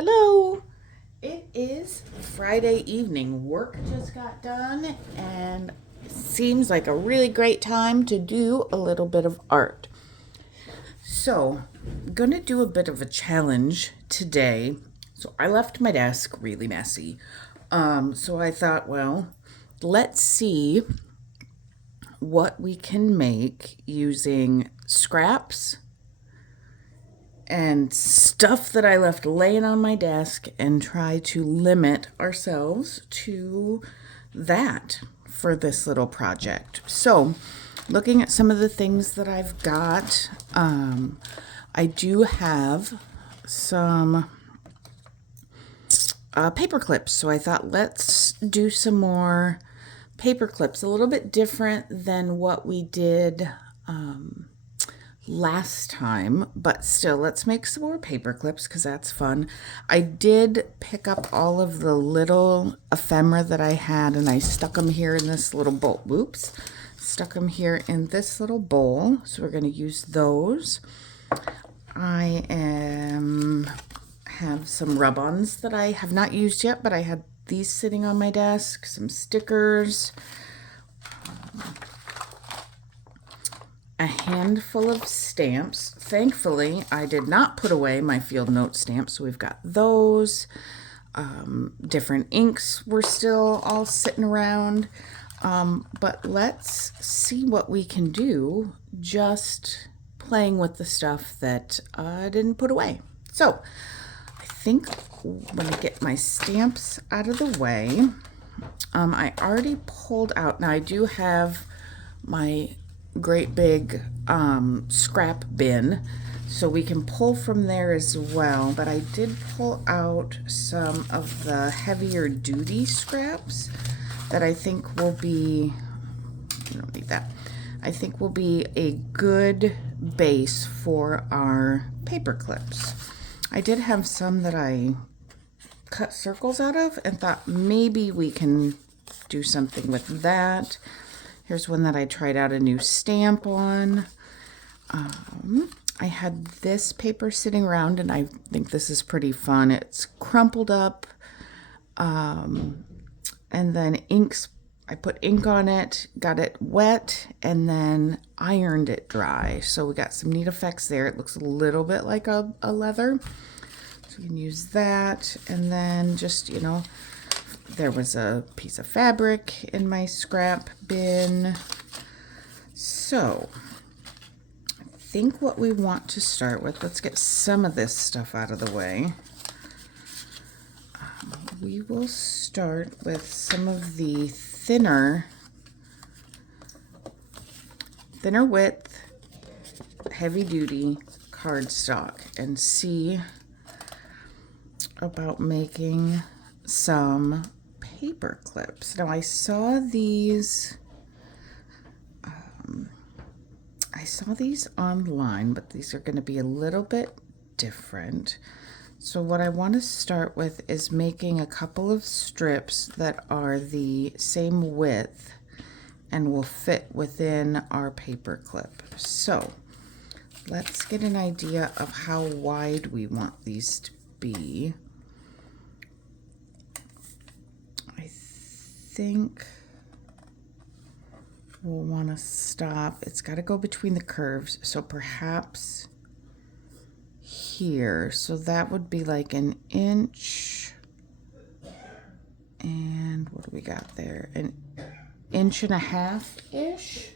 Hello. It is Friday evening. Work just got done and it seems like a really great time to do a little bit of art. So, I'm going to do a bit of a challenge today. So, I left my desk really messy. So I thought, well, let's see what we can make using scraps and stuff that I left laying on my desk and try to limit ourselves to that for this little project. So, looking at some of the things that I've got, I do have some paper clips. So I thought let's do some more paper clips, a little bit different than what we did last time, but still, let's make some more paper clips because that's fun. I did pick up all of the little ephemera that I had and I stuck them here in this little bowl. Whoops. Stuck them here in this little bowl. So we're going to use those. I have some rub-ons that I have not used yet, but I had these sitting on my desk, some stickers, a handful of stamps. Thankfully, I did not put away my field note stamps, so we've got those. Different inks were still all sitting around. But let's see what we can do just playing with the stuff that I didn't put away. So, I think when I get my stamps out of the way, I already pulled out. Now, I do have my great big scrap bin, so we can pull from there as well, but I did pull out some of the heavier duty scraps that I think will be, I don't need that, I think will be a good base for our paper clips. I did have some that I cut circles out of and thought maybe we can do something with that. Here's one that I tried out a new stamp on. I had this paper sitting around and I think this is pretty fun. It's crumpled up and then I put ink on it, got it wet, and then ironed it dry. So we got some neat effects there. It looks a little bit like a leather. So you can use that. And then just, there was a piece of fabric in my scrap bin. So I think what we want to start with, let's get some of this stuff out of the way. We will start with some of the thinner width, heavy duty cardstock and see about making some paper clips. Now I saw these online, but these are going to be a little bit different. So what I want to start with is making a couple of strips that are the same width and will fit within our paper clip. So let's get an idea of how wide we want these to be. I think we'll want to stop. It's got to go between the curves. So perhaps here. So that would be like an inch. And what do we got there? An inch and a half-ish.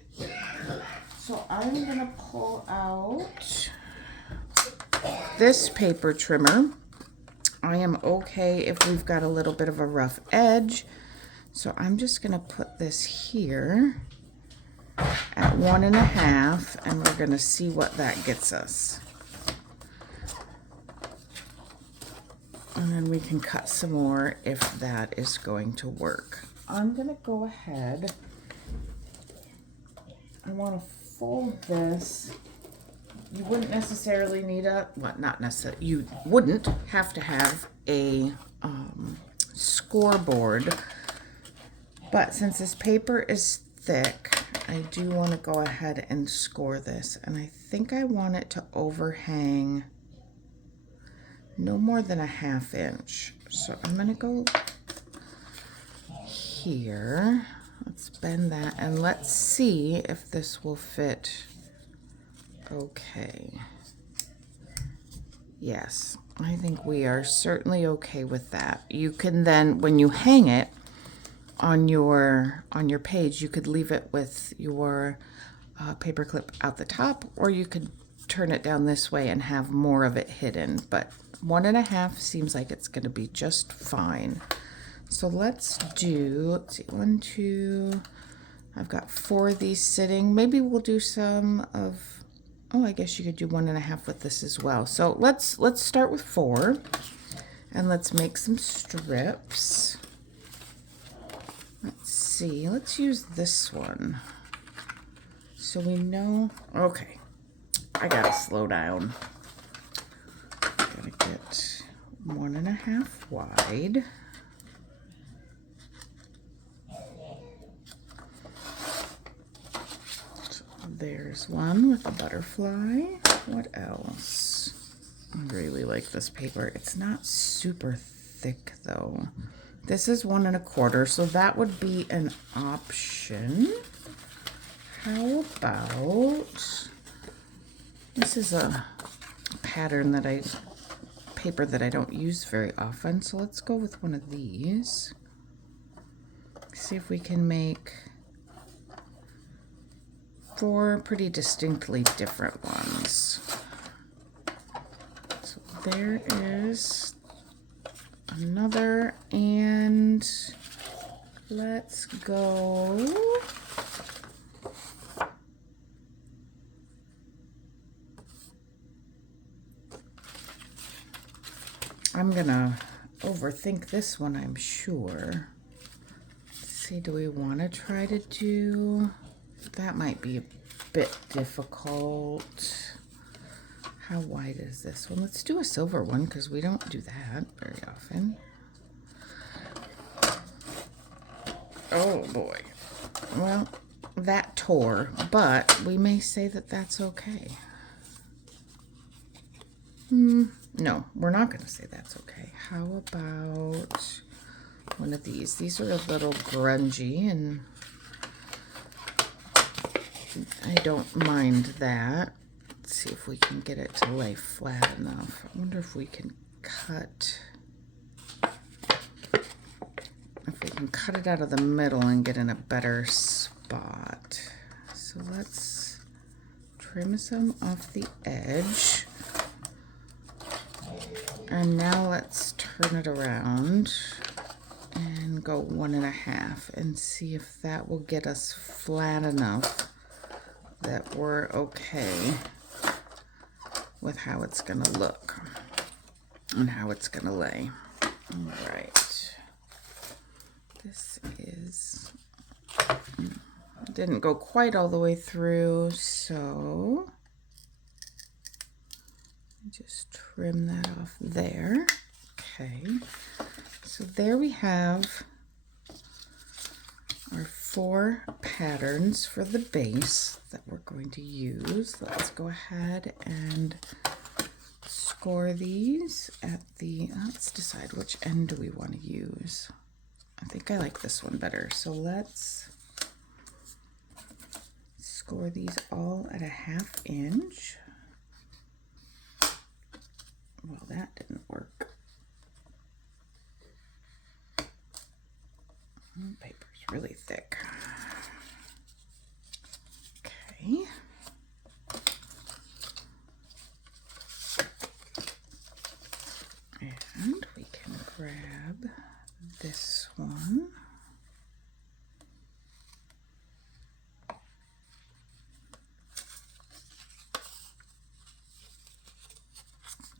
So I'm going to pull out this paper trimmer. I am okay if we've got a little bit of a rough edge. So I'm just going to put this here at 1.5, and we're going to see what that gets us. And then we can cut some more if that is going to work. I'm going to go ahead. I want to fold this. You wouldn't necessarily need not necessarily, you wouldn't have to have a scoreboard. But since this paper is thick, I do want to go ahead and score this. And I think I want it to overhang no more than a 1/2 inch. So I'm gonna go here. Let's bend that and let's see if this will fit okay. Yes, I think we are certainly okay with that. You can then, when you hang it on your page, you could leave it with your paper clip out the top, or you could turn it down this way and have more of it hidden. But 1.5 seems like it's going to be just fine. So let's see, 1, 2. I've got 4 of these sitting. Maybe we'll do some of, oh, I guess you could do 1.5 with this as well. So let's start with 4 and let's make some strips. Let's see, let's use this one. So we know, okay, I gotta slow down. Gotta get 1.5 wide. So there's one with a butterfly. What else? I really like this paper. It's not super thick though. This is 1 1/4, so that would be an option. How about, this is a pattern paper that I don't use very often, so let's go with one of these. See if we can make 4 pretty distinctly different ones. So there is another, and let's go I'm gonna overthink this one, I'm sure. Let's see, do we want to try to do, that might be a bit difficult. How wide is this one? Let's do a silver one because we don't do that very often. Oh boy. Well, that tore, but we may say that that's okay. No, we're not going to say that's okay. How about one of these? These are a little grungy, and I don't mind that. Let's see if we can get it to lay flat enough. I wonder if we can cut it out of the middle and get in a better spot. So let's trim some off the edge. And now let's turn it around and go 1.5 and see if that will get us flat enough that we're okay with how it's gonna look and how it's gonna lay. All right. This is, didn't go quite all the way through, so just trim that off there. Okay, so there we have our 4 patterns for the base that we're going to use. Let's go ahead and score these at the, let's decide which end do we want to use. I think I like this one better. So let's score these all at a 1/2 inch. Well, that didn't work. Paper's really thick. Okay. And we can grab this one.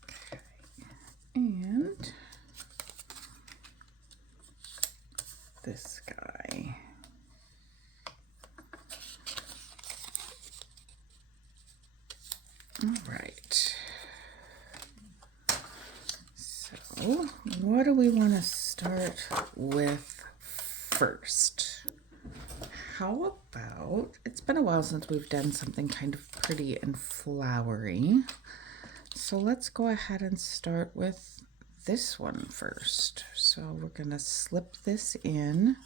Okay. And this guy. All right. So what do we want to start with first? How about, it's been a while since we've done something kind of pretty and flowery. So let's go ahead and start with this one first. So we're going to slip this in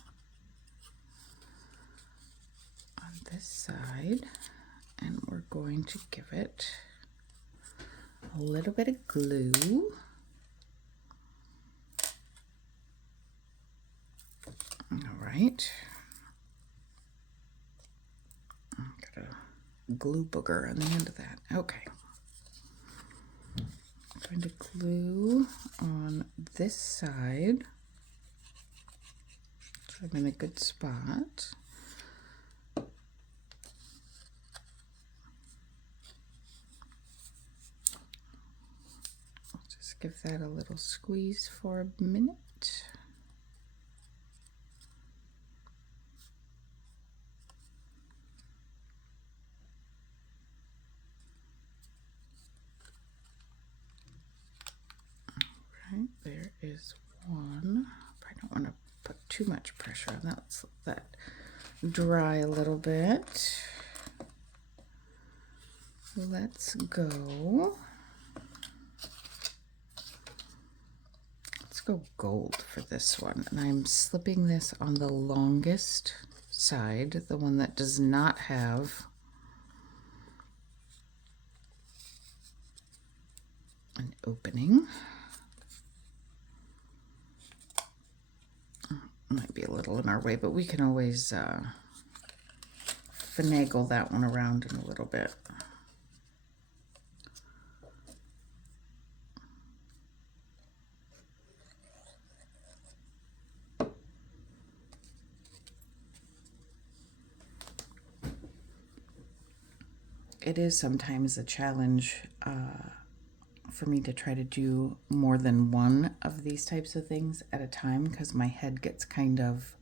on this side, and we're going to give it a little bit of glue. All right. Got a glue booger on the end of that. Okay. I'm going to glue on this side. So I'm in a good spot. I'll just give that a little squeeze for a minute. Right, there is one. I don't want to put too much pressure on that. Let's let that dry a little bit. Let's go. Let's go gold for this one. And I'm slipping this on the longest side, the one that does not have an opening. Might be a little in our way, but we can always finagle that one around in a little bit. It is sometimes a challenge for me to try to do more than one of these types of things at a time because my head gets kind of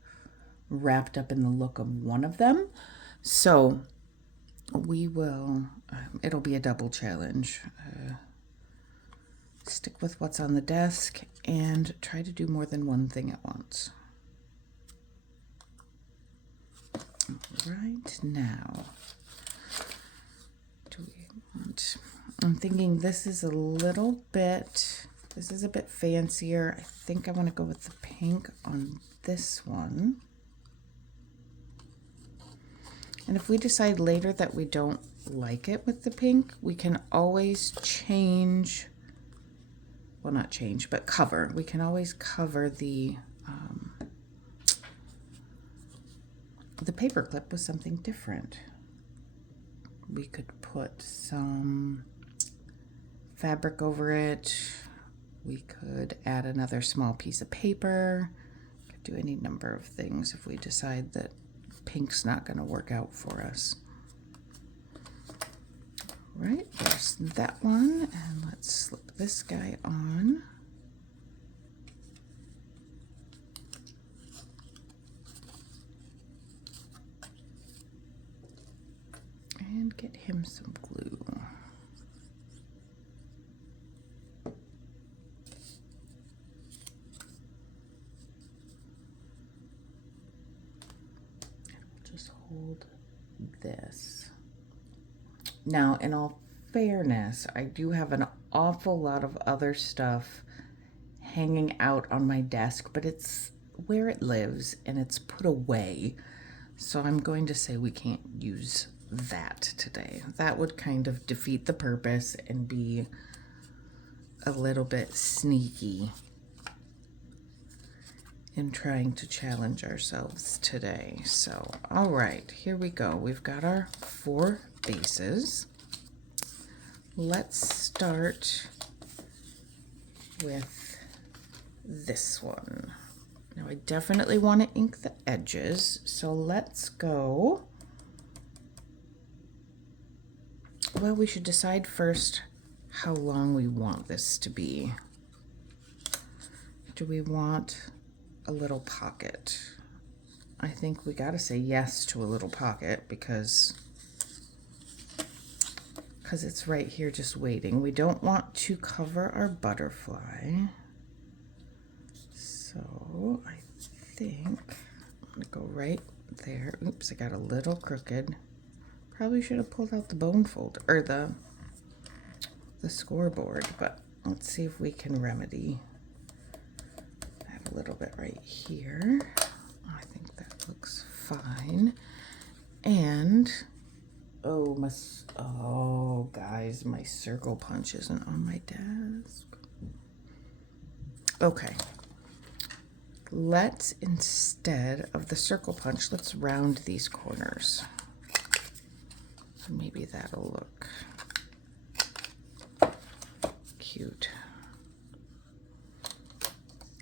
wrapped up in the look of one of them. So we will, it'll be a double challenge. Stick with what's on the desk and try to do more than one thing at once. Right now, do we want... I'm thinking this is a bit fancier. I think I want to go with the pink on this one. And if we decide later that we don't like it with the pink, we can always change, well, not change, but cover. We can always cover the paper clip with something different. We could put some fabric over it. We could add another small piece of paper. Could do any number of things if we decide that pink's not going to work out for us. All right, there's that one, and let's slip this guy on. And get him some glue. Just hold this. Now, in all fairness, I do have an awful lot of other stuff hanging out on my desk, but it's where it lives and it's put away. So I'm going to say we can't use that today. That would kind of defeat the purpose and be a little bit sneaky in trying to challenge ourselves today. So, all right, here we go. We've got our 4 bases. Let's start with this one. Now, I definitely want to ink the edges, so let's go. Well, we should decide first how long we want this to be. Do we want a little pocket? I think we gotta say yes to a little pocket because it's right here just waiting. We don't want to cover our butterfly. So I think I'm gonna go right there. Oops, I got a little crooked. Probably should have pulled out the bone folder or the the scoreboard, but let's see if we can remedy. I have a little bit right here. I think that looks fine. And oh guys, my circle punch isn't on my desk. Okay. Let's, instead of the circle punch, let's round these corners. Maybe that'll look cute.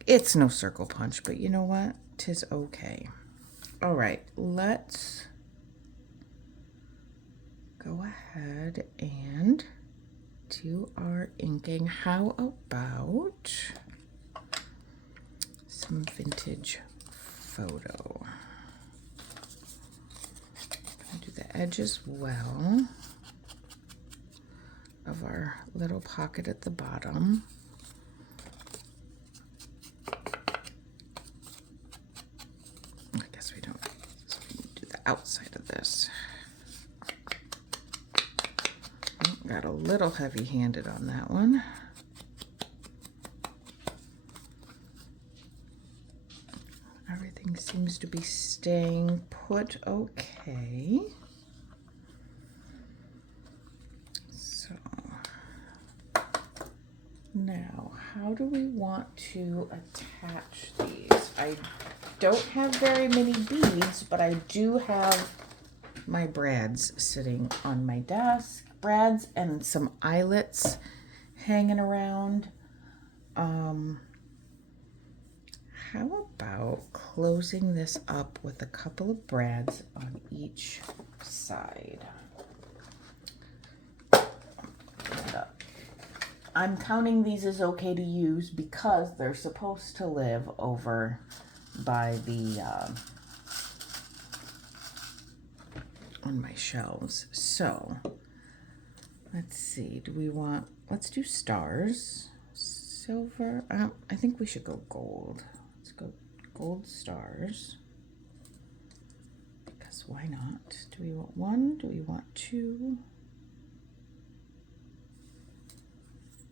It's no circle punch, but you know what? 'Tis okay. All right, let's go ahead and do our inking. How about some vintage photo? Do the edge as well of our little pocket at the bottom. I guess we don't, so we do the outside of this. Oh, got a little heavy-handed on that one. Everything seems to be staying put okay. So now, how do we want to attach these? I don't have very many beads, but I do have my brads sitting on my desk. Brads and some eyelets hanging around. How about closing this up with a couple of brads on each side? I'm counting these as okay to use because they're supposed to live over by the on my shelves. So let's see, do we want, let's do stars, silver. I think we should go gold. Let's go gold stars, because why not? Do we want one? Do we want two?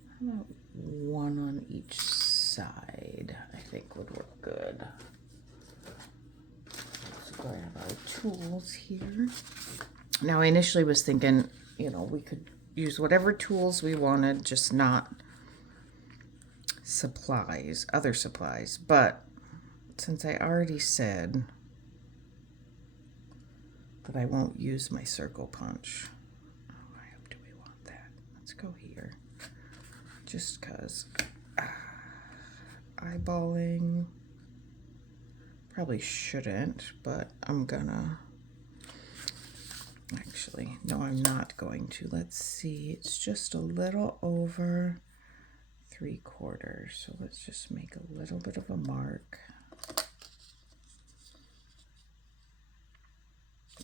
How about one on each side? I think would work good. Let's grab our tools here. Now I initially was thinking, you know, we could use whatever tools we wanted, just not supplies, other supplies. But since I already said that I won't use my circle punch, why do we want that? Let's go here. Just because eyeballing, probably shouldn't, but I'm gonna, actually, no, I'm not going to. Let's see, it's just a little over 3/4. So let's just make a little bit of a mark.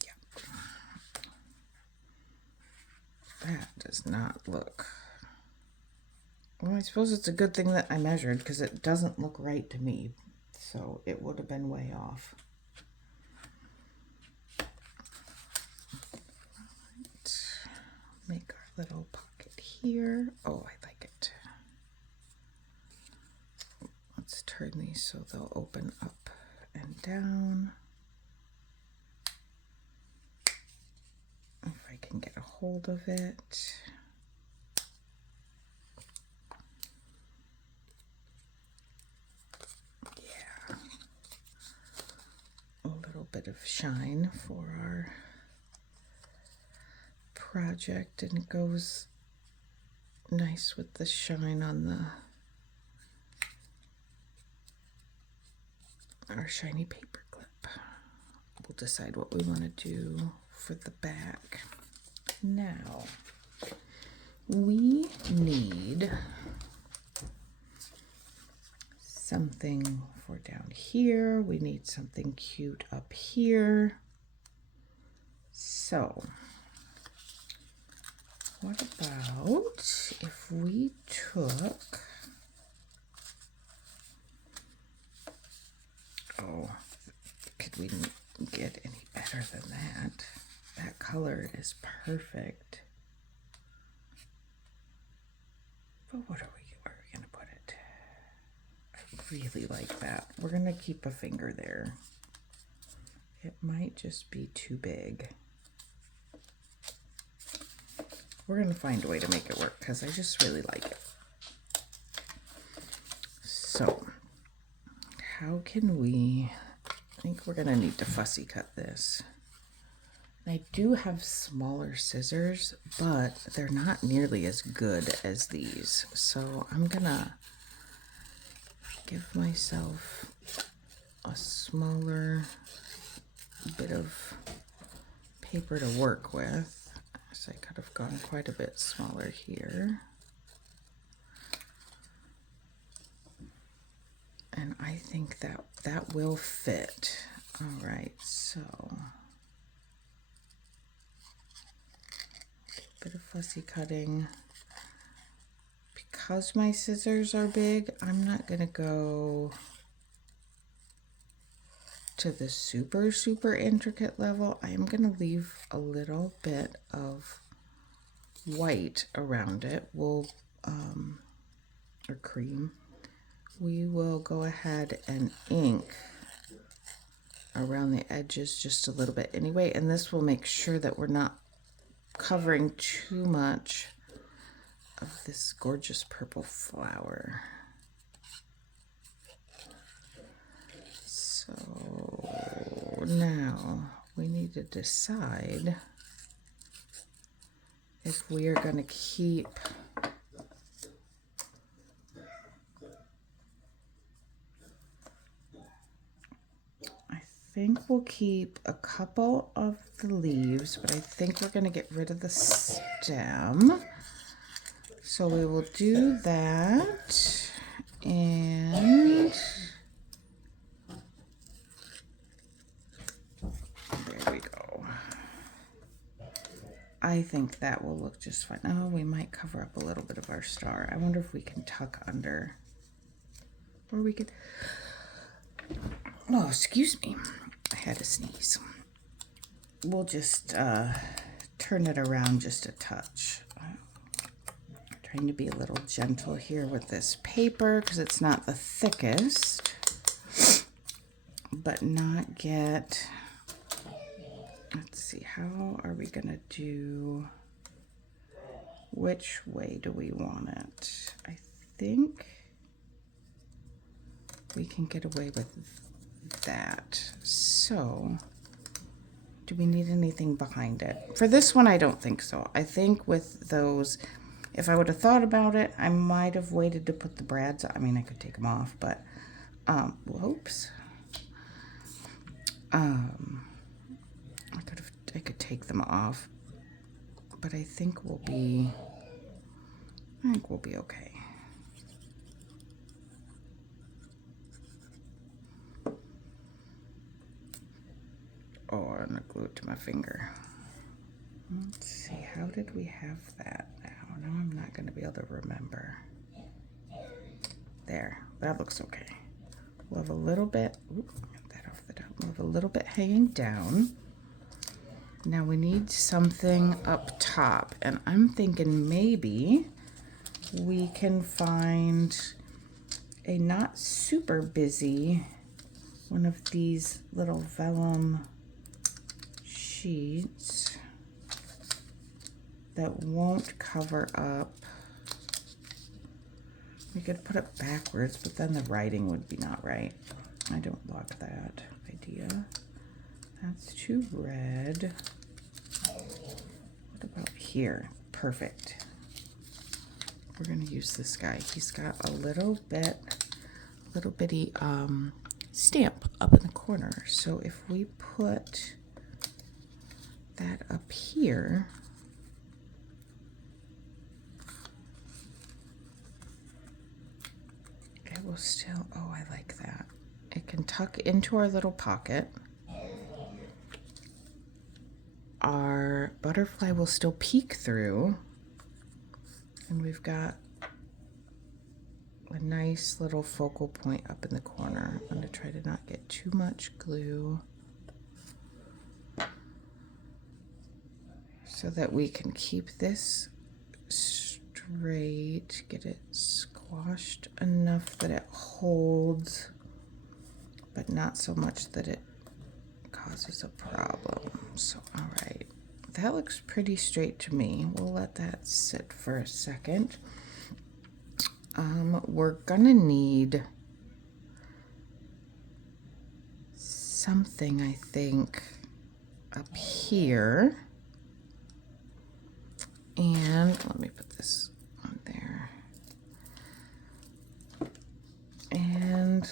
Yeah. That does not look, well, I suppose it's a good thing that I measured because it doesn't look right to me. So it would have been way off. Make our little pocket here. Oh, I like it. Let's turn these so they'll open up and down. If I can get a hold of it. Yeah. A little bit of shine for our project, and it goes nice with the shine on our shiny paper clip. We'll decide what we want to do for the back. Now we need something for down here. We need something cute up here. So what about if we took, oh, could we get any better than that? That color is perfect. Where are we gonna put it? I really like that. We're gonna keep a finger there. It might just be too big. We're gonna find a way to make it work because I just really like it. So, how can we, I think we're gonna need to fussy cut this. I do have smaller scissors, but they're not nearly as good as these. So I'm gonna give myself a smaller bit of paper to work with. So I could have gone quite a bit smaller here. And I think that will fit. All right, so bit of fussy cutting. Because my scissors are big, I'm not gonna go to the super intricate level. I am gonna leave a little bit of white around it. We'll, or cream. We will go ahead and ink around the edges just a little bit anyway, and this will make sure that we're not covering too much of this gorgeous purple flower. So now we need to decide if we are going to keep I think we'll keep a couple of the leaves, but I think we're going to get rid of the stem. So we will do that, and there we go. I think that will look just fine. Oh, we might cover up a little bit of our star. I wonder if we can tuck under, or we could, oh, excuse me. I had a sneeze. We'll just turn it around just a touch. Trying to be a little gentle here with this paper because it's not the thickest, but not get, let's see, how are we gonna do, which way do we want it? I think we can get away with that. So do we need anything behind it? For this one, I don't think so. I think with those, if I would have thought about it, I might have waited to put the brads on. I mean, I could take them off, but whoops. I could take them off, but I think we'll be okay. Oh, I'm gonna glue it to my finger. Let's see, how did we have that now? Now I'm not gonna be able to remember. There, that looks okay. We'll have a little bit, oops, get that off the top. We'll have a little bit hanging down. Now we need something up top, and I'm thinking maybe we can find a not super busy one of these little vellum sheets that won't cover up. We could put it backwards, but then the writing would be not right. I don't like that idea. That's too red. What about here? Perfect. We're gonna use this guy. He's got a little bitty stamp up in the corner. So if we put that up here, it will still, oh, I like that. It can tuck into our little pocket. Our butterfly will still peek through, and we've got a nice little focal point up in the corner. I'm going to try to not get too much glue so that we can keep this straight straight, get it squashed enough that it holds, but not so much that it causes a problem. So, all right, that looks pretty straight to me. We'll let that sit for a second. We're gonna need something, I think, up here. And let me put this on there. And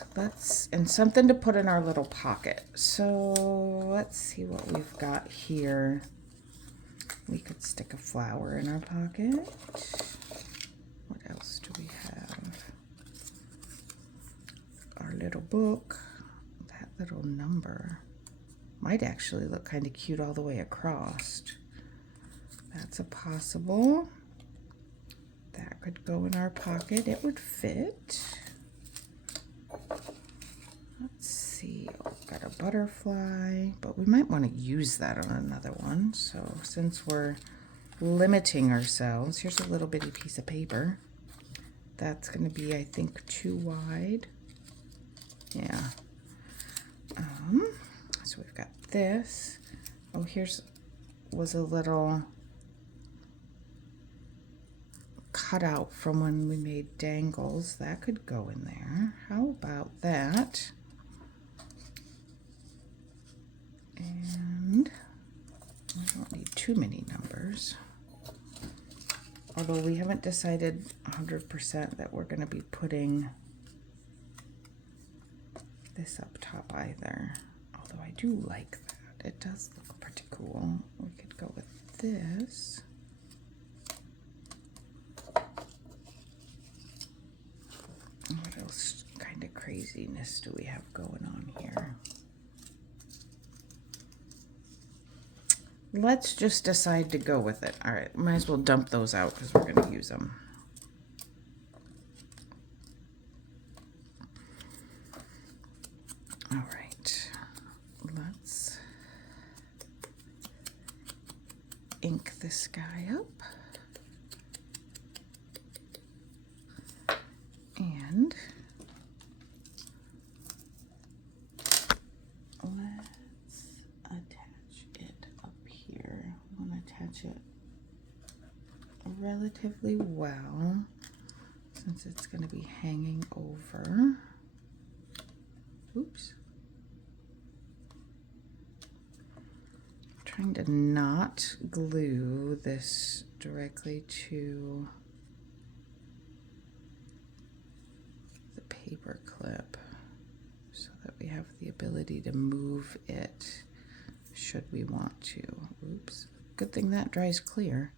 something to put in our little pocket. So let's see what we've got here. We could stick a flower in our pocket. What else do we have? Our little book. That little number might actually look kind of cute all the way across. That's a possible. That could go in our pocket. It would fit. Let's see. Oh, got a butterfly, but we might want to use that on another one. So since we're limiting ourselves, here's a little bitty piece of paper. That's going to be, I think, too wide. Yeah. So we've got this. Oh, was a little cutout from when we made dangles. That could go in there. How about that? And we don't need too many numbers. Although we haven't decided 100% that we're going to be putting this up top either. Although I do like that. It does look pretty cool. We could go with this. What else kind of craziness do we have going on here? Let's just decide to go with it. All right, might as well dump those out because we're going to use them. All right, let's ink this guy up. And let's attach it up here. I want to attach it relatively well since it's going to be hanging over. Oops. I'm trying to not glue this directly to paper clip so that we have the ability to move it should we want to. Oops. Good thing that dries clear.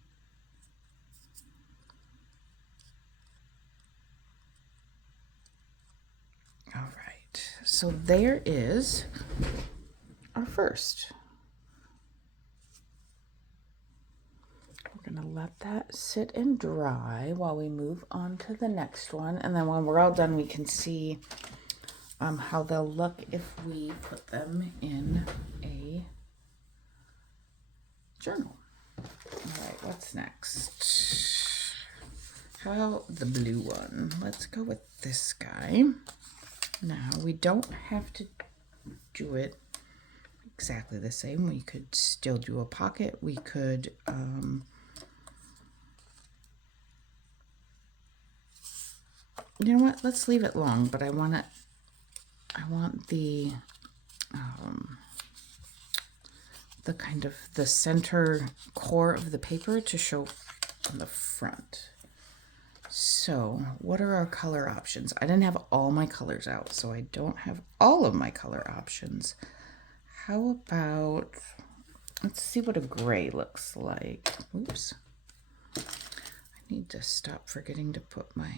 All right. So there is our first. We're going to let that sit and dry while we move on to the next one. And then when we're all done, we can see how they'll look if we put them in a journal. All right, what's next? How the blue one? Let's go with this guy. Now, we don't have to do it exactly the same. We could still do a pocket. We could you know what? Let's leave it long, but I want the kind of the center core of the paper to show on the front. So what are our color options? I didn't have all my colors out, so I don't have all of my color options. How about, let's see what a gray looks like. Oops. I need to stop forgetting to put my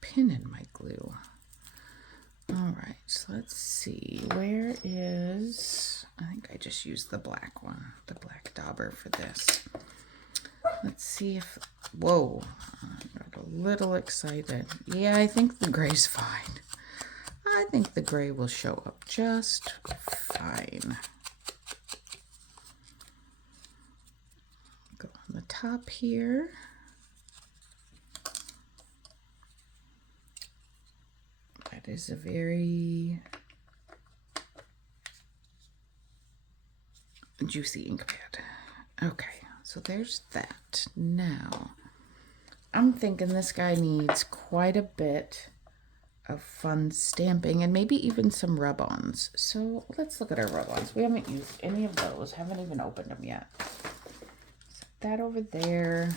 pin in my glue. All right, so let's see. Where is, I think I just used the black one, the black dauber for this. Let's see if, whoa, I got a little excited. Yeah, I think the gray's fine. I think the gray will show up just fine. Go on the top here. That is a very juicy ink pad. Okay, so there's that. Now, I'm thinking this guy needs quite a bit of fun stamping and maybe even some rub-ons. So let's look at our rub-ons. We haven't used any of those, haven't even opened them yet. Set that over there.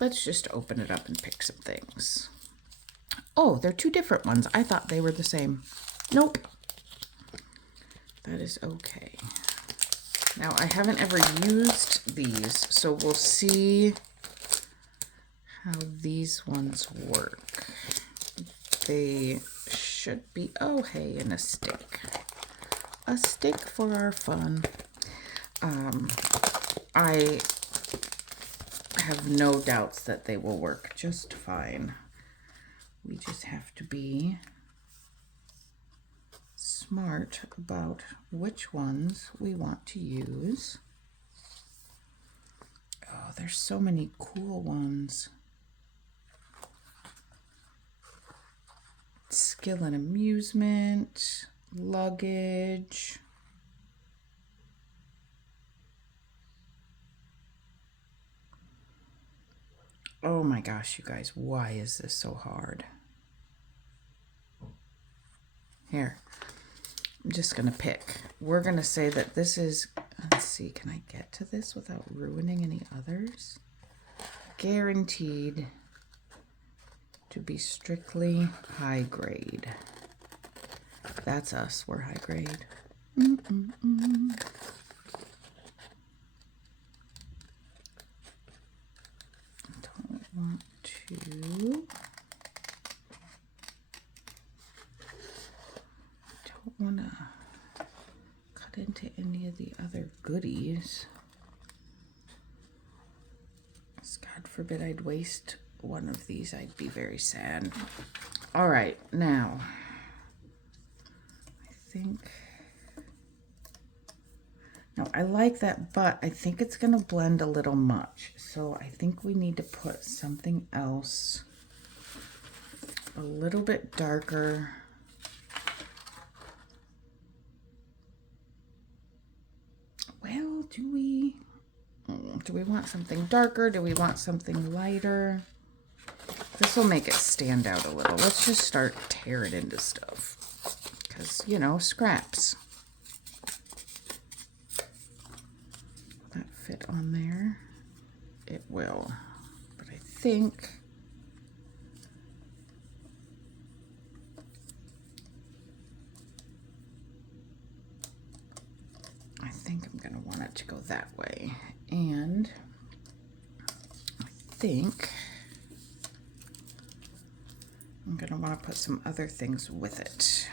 Let's just open it up and pick some things. Oh, they're two different ones. I thought they were the same. Nope. That is okay. Now, I haven't ever used these, so we'll see how these ones work. They should be, oh, hey, and a stick. A stick for our fun. I have no doubts that they will work just fine. We just have to be smart about which ones we want to use. Oh, there's so many cool ones. Skill and amusement, luggage. Oh my gosh, you guys, why is this so hard? Here, I'm just gonna pick. We're gonna say that this is, let's see, can I get to this without ruining any others? Guaranteed to be strictly high grade. That's us, we're high grade. Don't want to. Don't want to cut into any of the other goodies. God forbid I'd waste one of these. I'd be very sad. All right, now I think, no, I like that, but I think it's going to blend a little much. So I think we need to put something else a little bit darker. Well, do we want something darker? Do we want something lighter? This will make it stand out a little. Let's just start tearing into stuff. Because, you know, scraps. That fit on there? It will. But I think I'm going to want it to go that way. And I think I'm going to want to put some other things with it.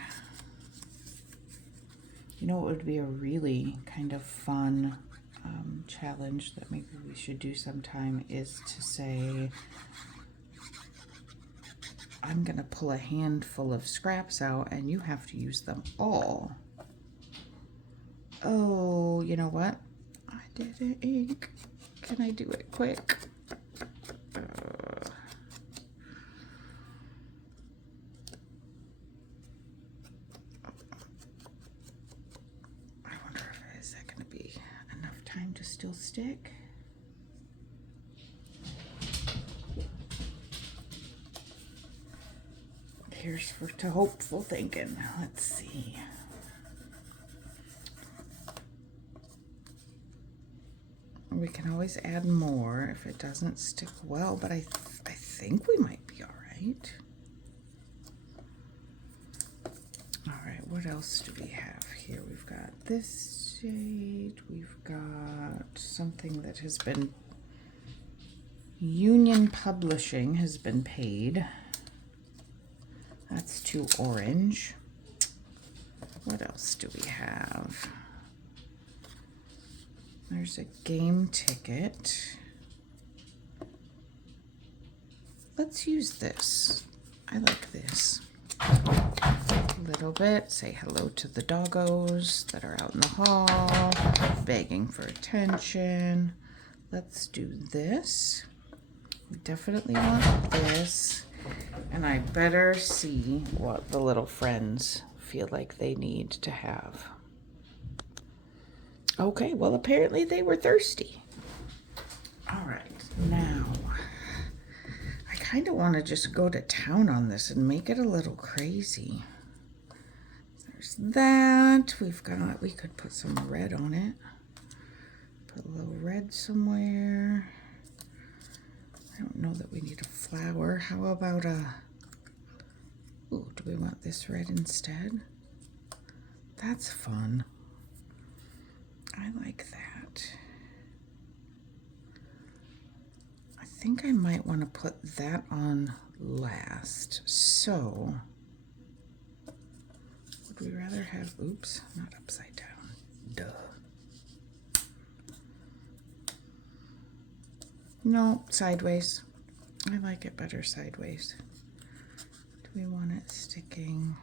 You know what would be a really kind of fun challenge that maybe we should do sometime is to say, I'm going to pull a handful of scraps out and you have to use them all. Oh, you know what? I did ink. Can I do it quick? I wonder if is that going to be enough time to still stick? Here's to hopeful thinking. Let's see. We can always add more if it doesn't stick well, but I think we might be all right. All right, what else do we have here? We've got this shade. We've got something that has been, Union Publishing has been paid. That's too orange. What else do we have? There's a game ticket. Let's use this. I like this. a little bit. Say hello to the doggos that are out in the hall, begging for attention. Let's do this. We definitely want this. And I better see what the little friends feel like they need to have. Okay, well, apparently they were thirsty. All right, now I kind of want to just go to town on this and make it a little crazy. There's that. We could put some red on it. Put a little red somewhere. I don't know that we need a flower. How about ooh, do we want this red instead? That's fun. I like that. I think I might want to put that on last. So, would we rather have, oops, not upside down. Duh. No, sideways. I like it better sideways. Do we want it sticking?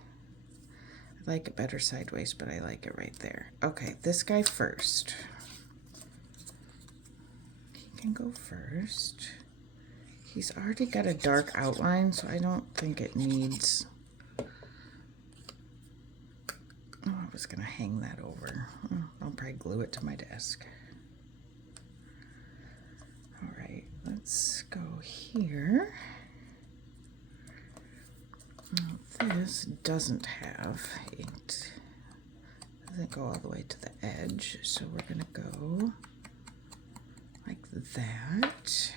I like it better sideways, but I like it right there. Okay, this guy first. He can go first. He's already got a dark outline, so I don't think it needs... Oh, I was gonna hang that over. I'll probably glue it to my desk. All right, let's go here. Now, this doesn't have it. Doesn't go all the way to the edge, so we're gonna go like that.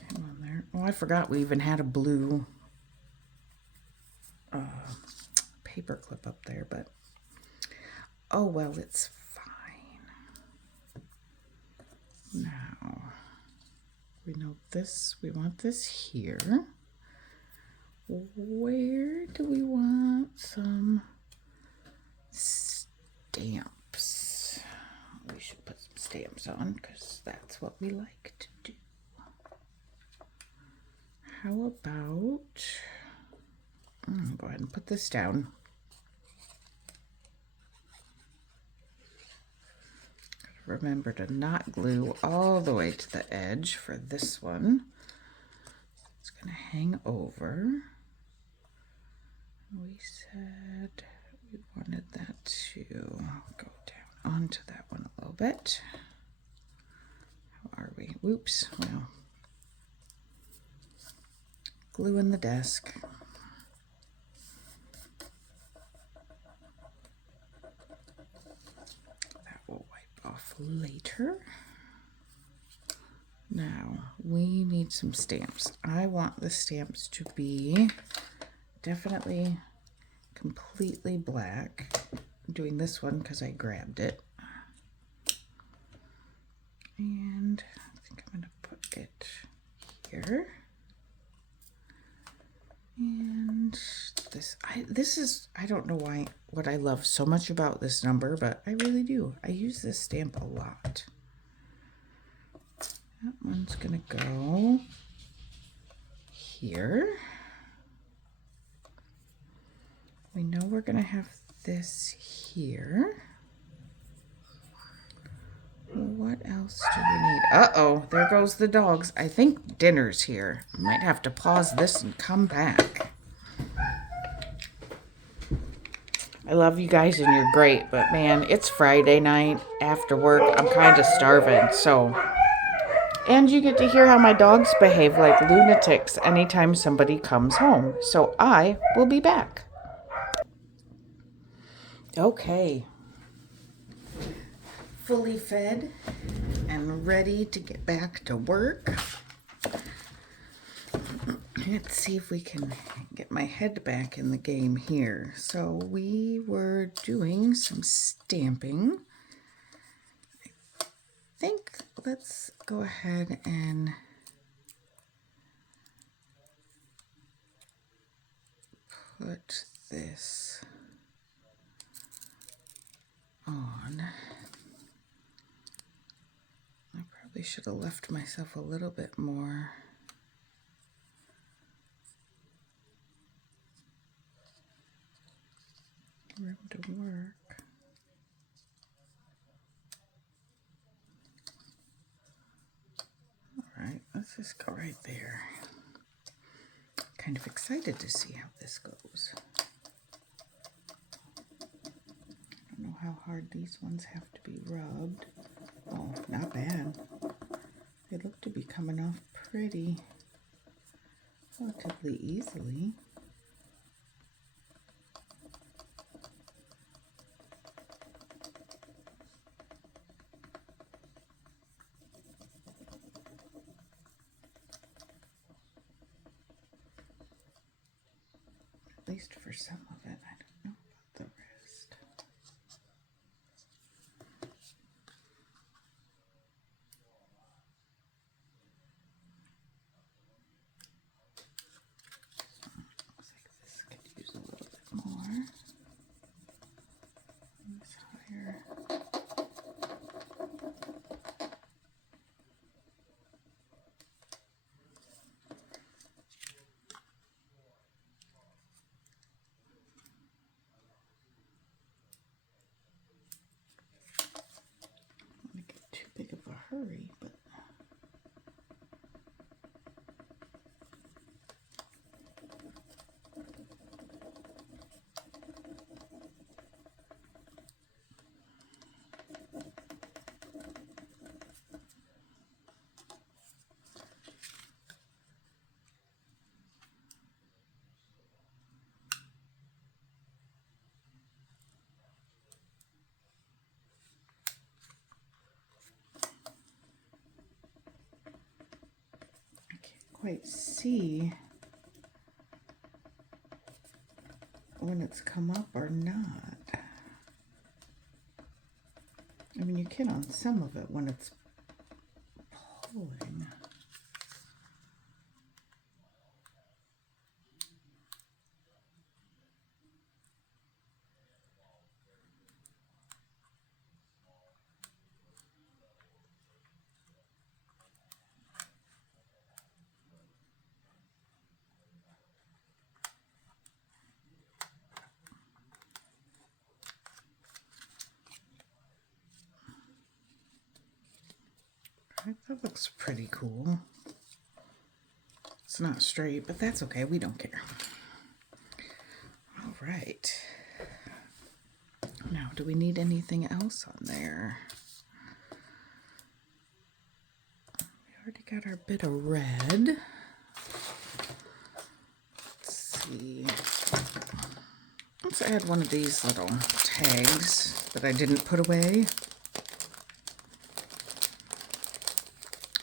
Hang on there. Oh, I forgot we even had a blue paper clip up there, but oh well, it's fine. Now, we know this, we want this here. Where do we want some stamps? We should put some stamps on because that's what we like to do. How about, go ahead and put this down. Remember to not glue all the way to the edge for this one. It's going to hang over. We said we wanted that to go down onto that one a little bit. How are we? Whoops. Well, glue in the desk. Off later. Now we need some stamps. I want the stamps to be definitely completely black. I'm doing this one because I grabbed it. And I think I'm going to put it here. And I don't know what I love so much about this number, but I really do. I use this stamp a lot. That one's gonna go here. We know we're gonna have this here. What else do we need? Uh-oh, there goes the dogs. I think dinner's here. Might have to pause this and come back. I love you guys and you're great, but man, it's Friday night after work. I'm kind of starving, so. And you get to hear how my dogs behave like lunatics anytime somebody comes home. So I will be back. Okay. Fully fed and ready to get back to work. Let's see if we can get my head back in the game here. So we were doing some stamping. I think let's go ahead and put this on. I probably should have left myself a little bit more room to work. All right, let's just go right there. Kind of excited to see how this goes. I don't know how hard these ones have to be rubbed. Oh, not bad. They look to be coming off pretty relatively easily. At least for some of it. I don't know about the rest. Looks like this could use a little bit more. It's higher. I don't want to get too big of a hurry, but I can't quite see when it's come up or not. I mean, you can on some of it when it's pulling. Right, that looks pretty cool. It's not straight, but that's okay. We don't care. All right. Now, do we need anything else on there? We already got our bit of red. Let's see. Let's add one of these little tags that I didn't put away.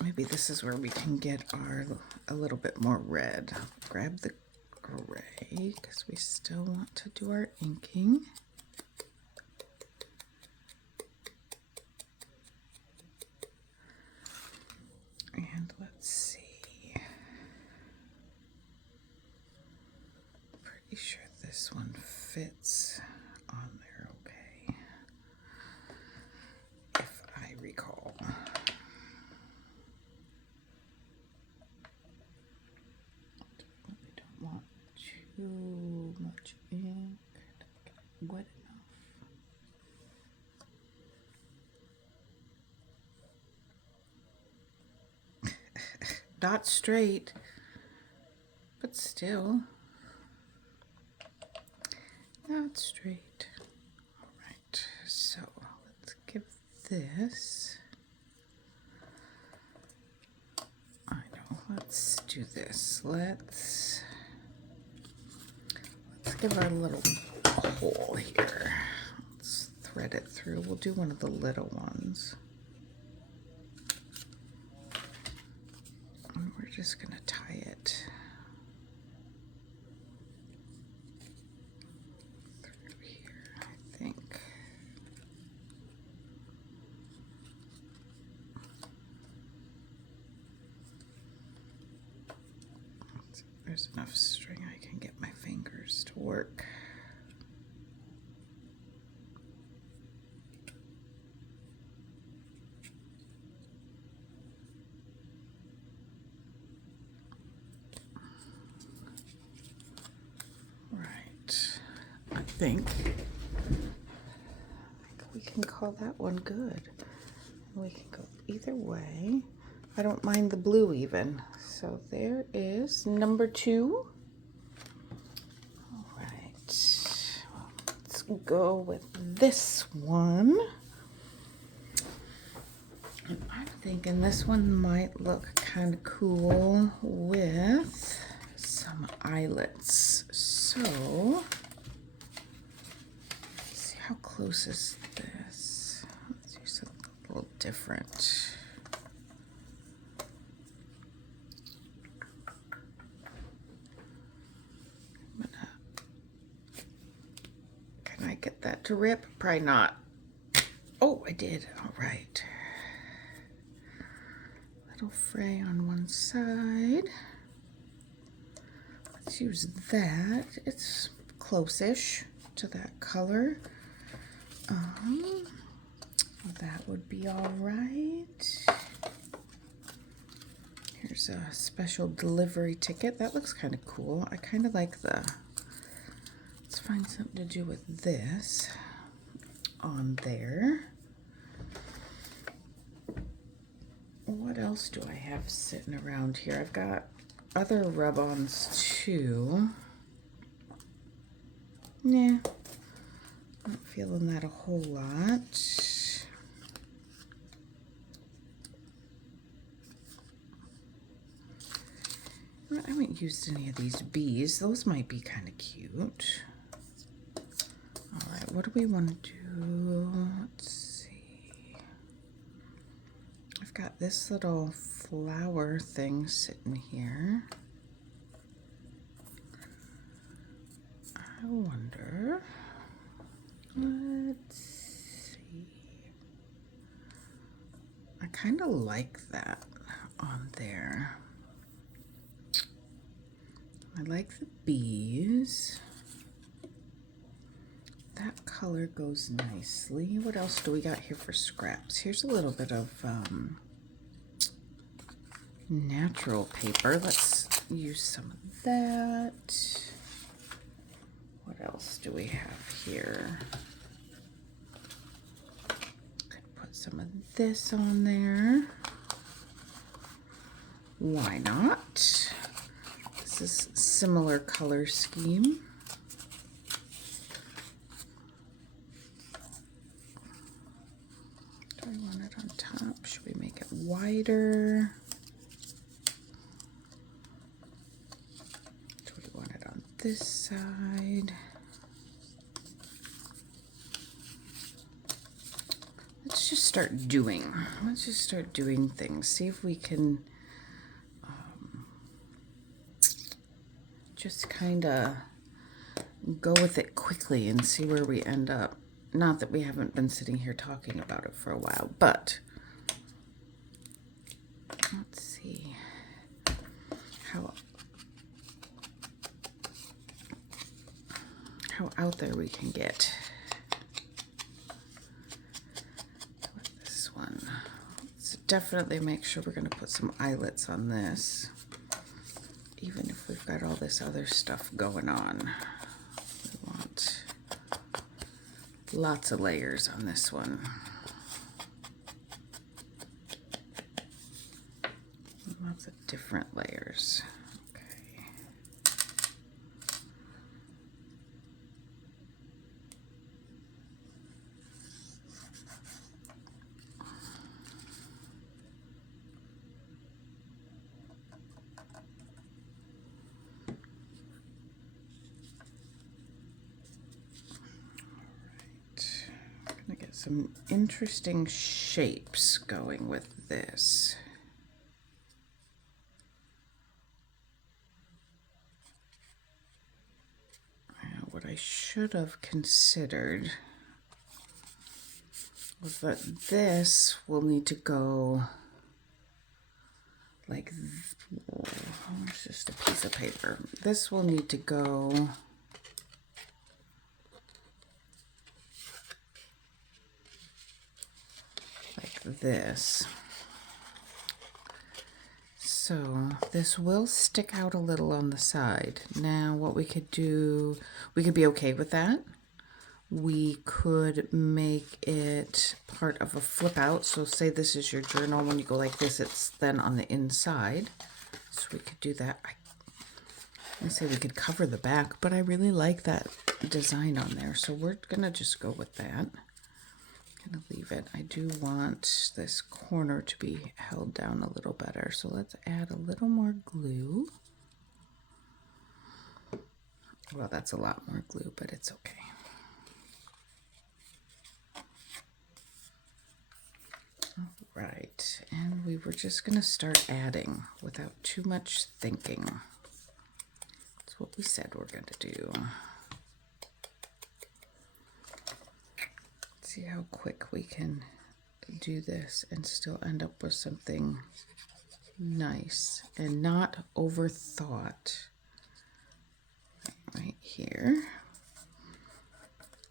Maybe this is where we can get a little bit more red. Grab the gray because we still want to do our inking. And let's see. Pretty sure this one fits on there okay. If I recall. We don't want too much ink. Wet enough. Not straight, but still not straight. All right, so let's give this. I know. Let's do this. Let's give our little hole here. Let's thread it through. We'll do one of the little ones. And we're just going to tie it through here, I think. So there's enough string I can get my fingers to work. think we can call that one good. We can go either way. I don't mind the blue even. So there is number 2. All right, well, let's go with this one. And I'm thinking this one might look kind of cool with some eyelets. So, let's see, how close is this? Let's do something a little different. Can I get that to rip? Probably not. Oh, I did. All right. Little fray on one side. Let's use that. It's close-ish to that color. That would be all right. Here's a special delivery ticket. That looks kind of cool. I kind of like the... Let's find something to do with this on there. What else do I have sitting around here? I've got other rub-ons too. Nah, not feeling that a whole lot. I haven't used any of these bees. Those might be kind of cute. All right, what do we want to do? Let's see. I've got this little flower thing sitting here. I wonder. Let's see. I kind of like that on there. I like the bees. That color goes nicely. What else do we got here for scraps? Here's a little bit of natural paper. Let's use some of that. What else do we have here? Could put some of this on there. Why not? This is similar color scheme. Do I want it on top? Should we make it wider? Do we want it on this side? Let's just start doing. Let's just start doing things. See if we can just kind of go with it quickly and see where we end up. Not that we haven't been sitting here talking about it for a while, but let's see how out there we can get with this one. Let's definitely make sure we're going to put some eyelets on this. Even if we've got all this other stuff going on, we want lots of layers on this one. Lots of different layers. Okay. Some interesting shapes going with this. Now, what I should have considered was that this will need to go like, it's just a piece of paper. This will need to go this. So this will stick out a little on the side. Now what we could do, we could be okay with that. We could make it part of a flip out. So say this is your journal. When you go like this, it's then on the inside. So we could do that. I say we could cover the back, but I really like that design on there. So we're gonna just go with that. Gonna leave it. I do want this corner to be held down a little better. So let's add a little more glue. Well, that's a lot more glue, but it's okay. All right, and we were just gonna start adding without too much thinking. That's what we said we're gonna do. See how quick we can do this and still end up with something nice and not overthought. Right here.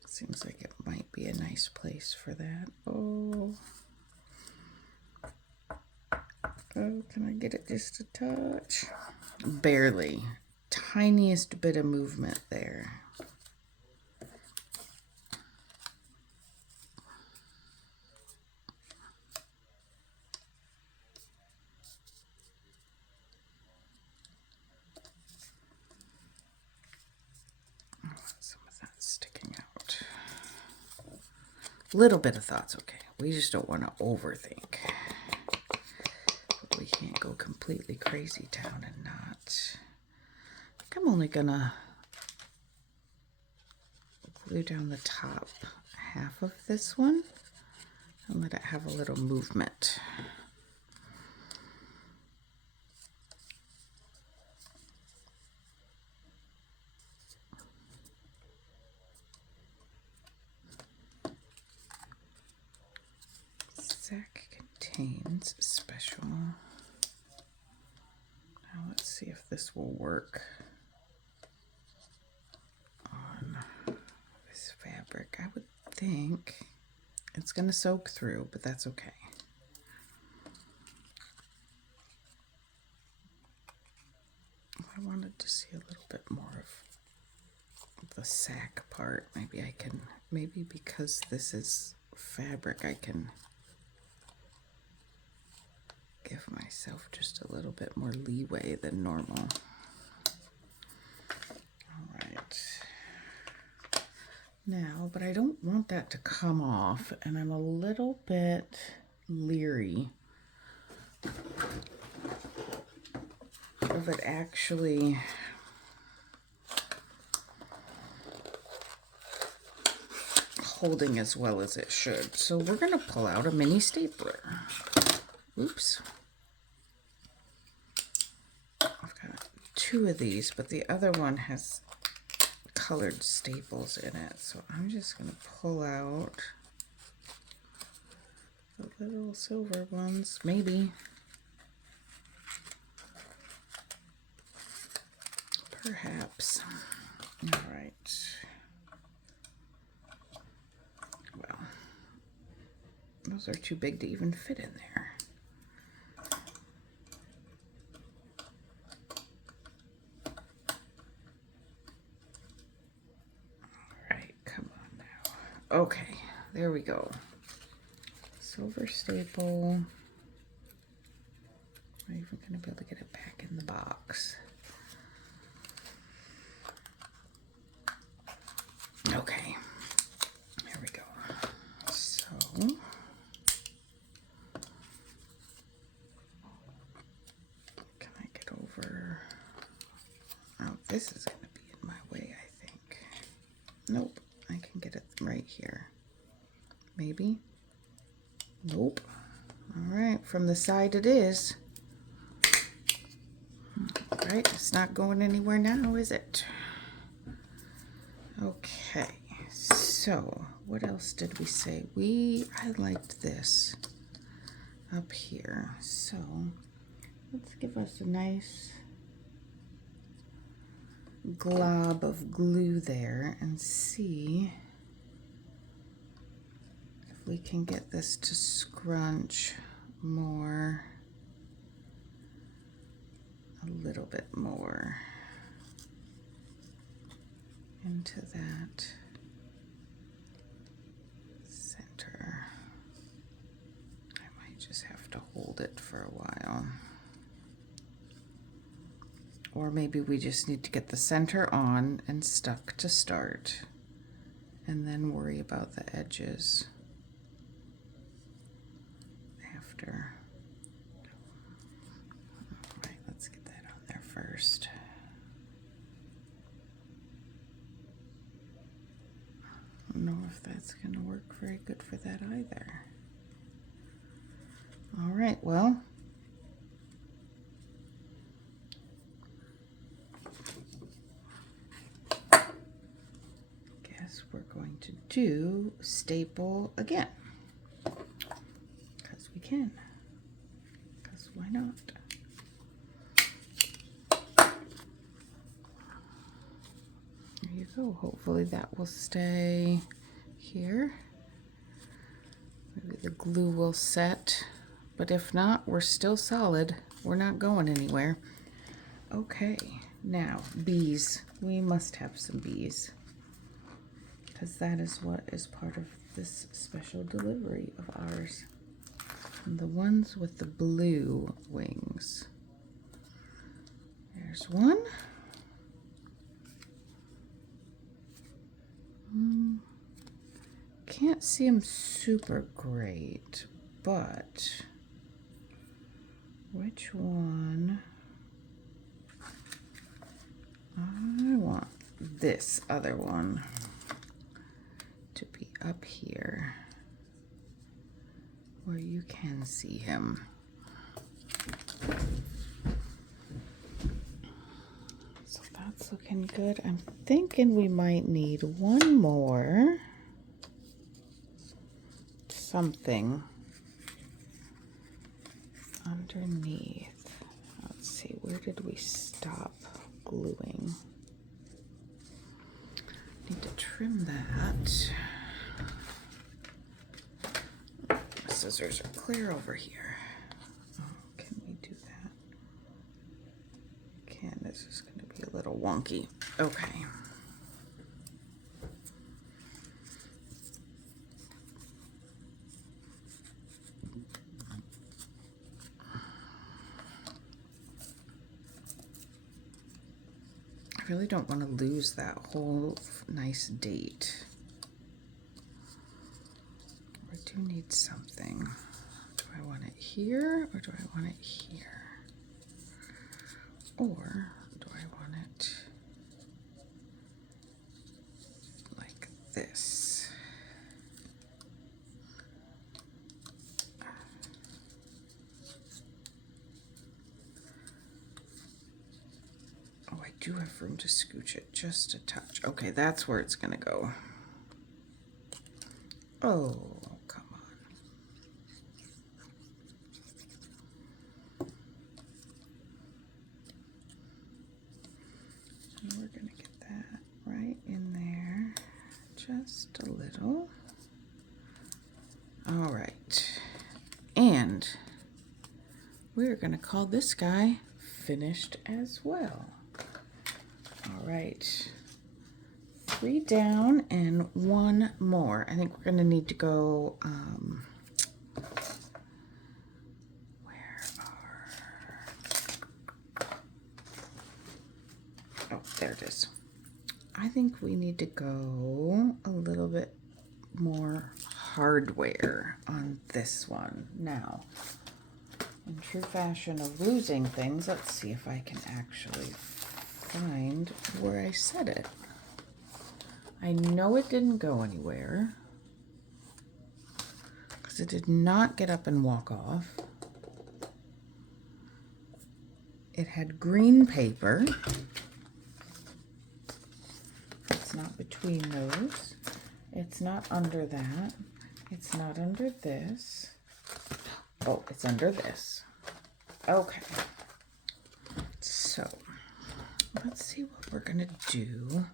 Seems like it might be a nice place for that. Oh, can I get it just a touch? Barely. Tiniest bit of movement there. Some of that sticking out. Little bit of thought's okay. We just don't want to overthink. We can't go completely crazy town and not. I think I'm only gonna glue down the top half of this one and let it have a little movement. Sack contains special. Now let's see if this will work on this fabric. I would think it's going to soak through, but that's okay. I wanted to see a little bit more of the sack part. Maybe I can, maybe because this is fabric, I can give myself just a little bit more leeway than normal. All right. Now, but I don't want that to come off, and I'm a little bit leery of it actually holding as well as it should. So we're going to pull out a mini stapler. Oops. I've got 2 of these, but the other one has colored staples in it. So I'm just going to pull out the little silver ones, maybe. Perhaps. All right. Well, those are too big to even fit in there. Okay, there we go. Silver staple. Am I even going to be able to get it back in the box? Okay, there we go. So, can I get over? Oh, this is going to be in my way, I think. Nope. I can get it right here. Maybe. Nope. All right, from the side it is. All right, it's not going anywhere now, is it? Okay, so what else did we say? I liked this up here. So let's give us a nice glob of glue there and see if we can get this to scrunch more, a little bit more into that hold it for a while. Or maybe we just need to get the center on and stuck to start, and then worry about the edges after. All right, let's get that on there first. I don't know if that's going to work very good for that either. All right, well, guess we're going to do staple again, because we can, because why not? There you go. Hopefully that will stay here. Maybe the glue will set, but if not, we're still solid. We're not going anywhere. Okay, now bees. We must have some bees, because that is what is part of this special delivery of ours. And the ones with the blue wings. There's one. Can't see them super great, but which one? I want this other one to be up here where you can see him. So that's looking good. I'm thinking we might need one more something underneath. Let's see, where did we stop gluing? Need to trim that. My scissors are clear over here. Oh, can we do that? Can. This is going to be a little wonky. Okay. I really don't want to lose that whole nice date. I do need something. Do I want it here or do I want it here? Or do I want it like this? Oh, I do have room to scooch it just a touch. Okay, that's where it's gonna go. Oh, come on. And we're gonna get that right in there, just a little. All right, and we're gonna call this guy finished as well. All right, 3 down and 1 more. I think we're gonna need to go, oh, there it is. I think we need to go a little bit more hardware on this one. Now, in true fashion of losing things, let's see if I can actually find where I said it. I know it didn't go anywhere because it did not get up and walk off. It had green paper. It's not between those. It's not under that. It's not under this. Oh, it's under this. Okay. So let's see what we're gonna do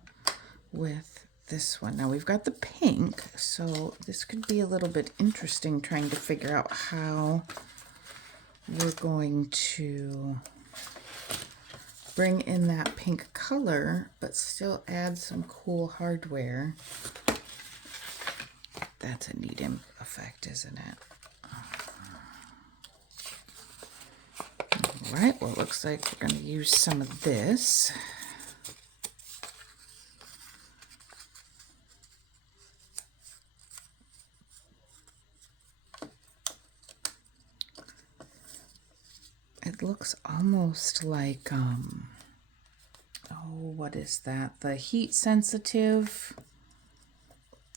with this one. Now we've got the pink, so this could be a little bit interesting trying to figure out how we're going to bring in that pink color, but still add some cool hardware. That's a neat effect, isn't it? All right, well, it looks like we're going to use some of this. It looks almost like, oh, what is that? The heat sensitive,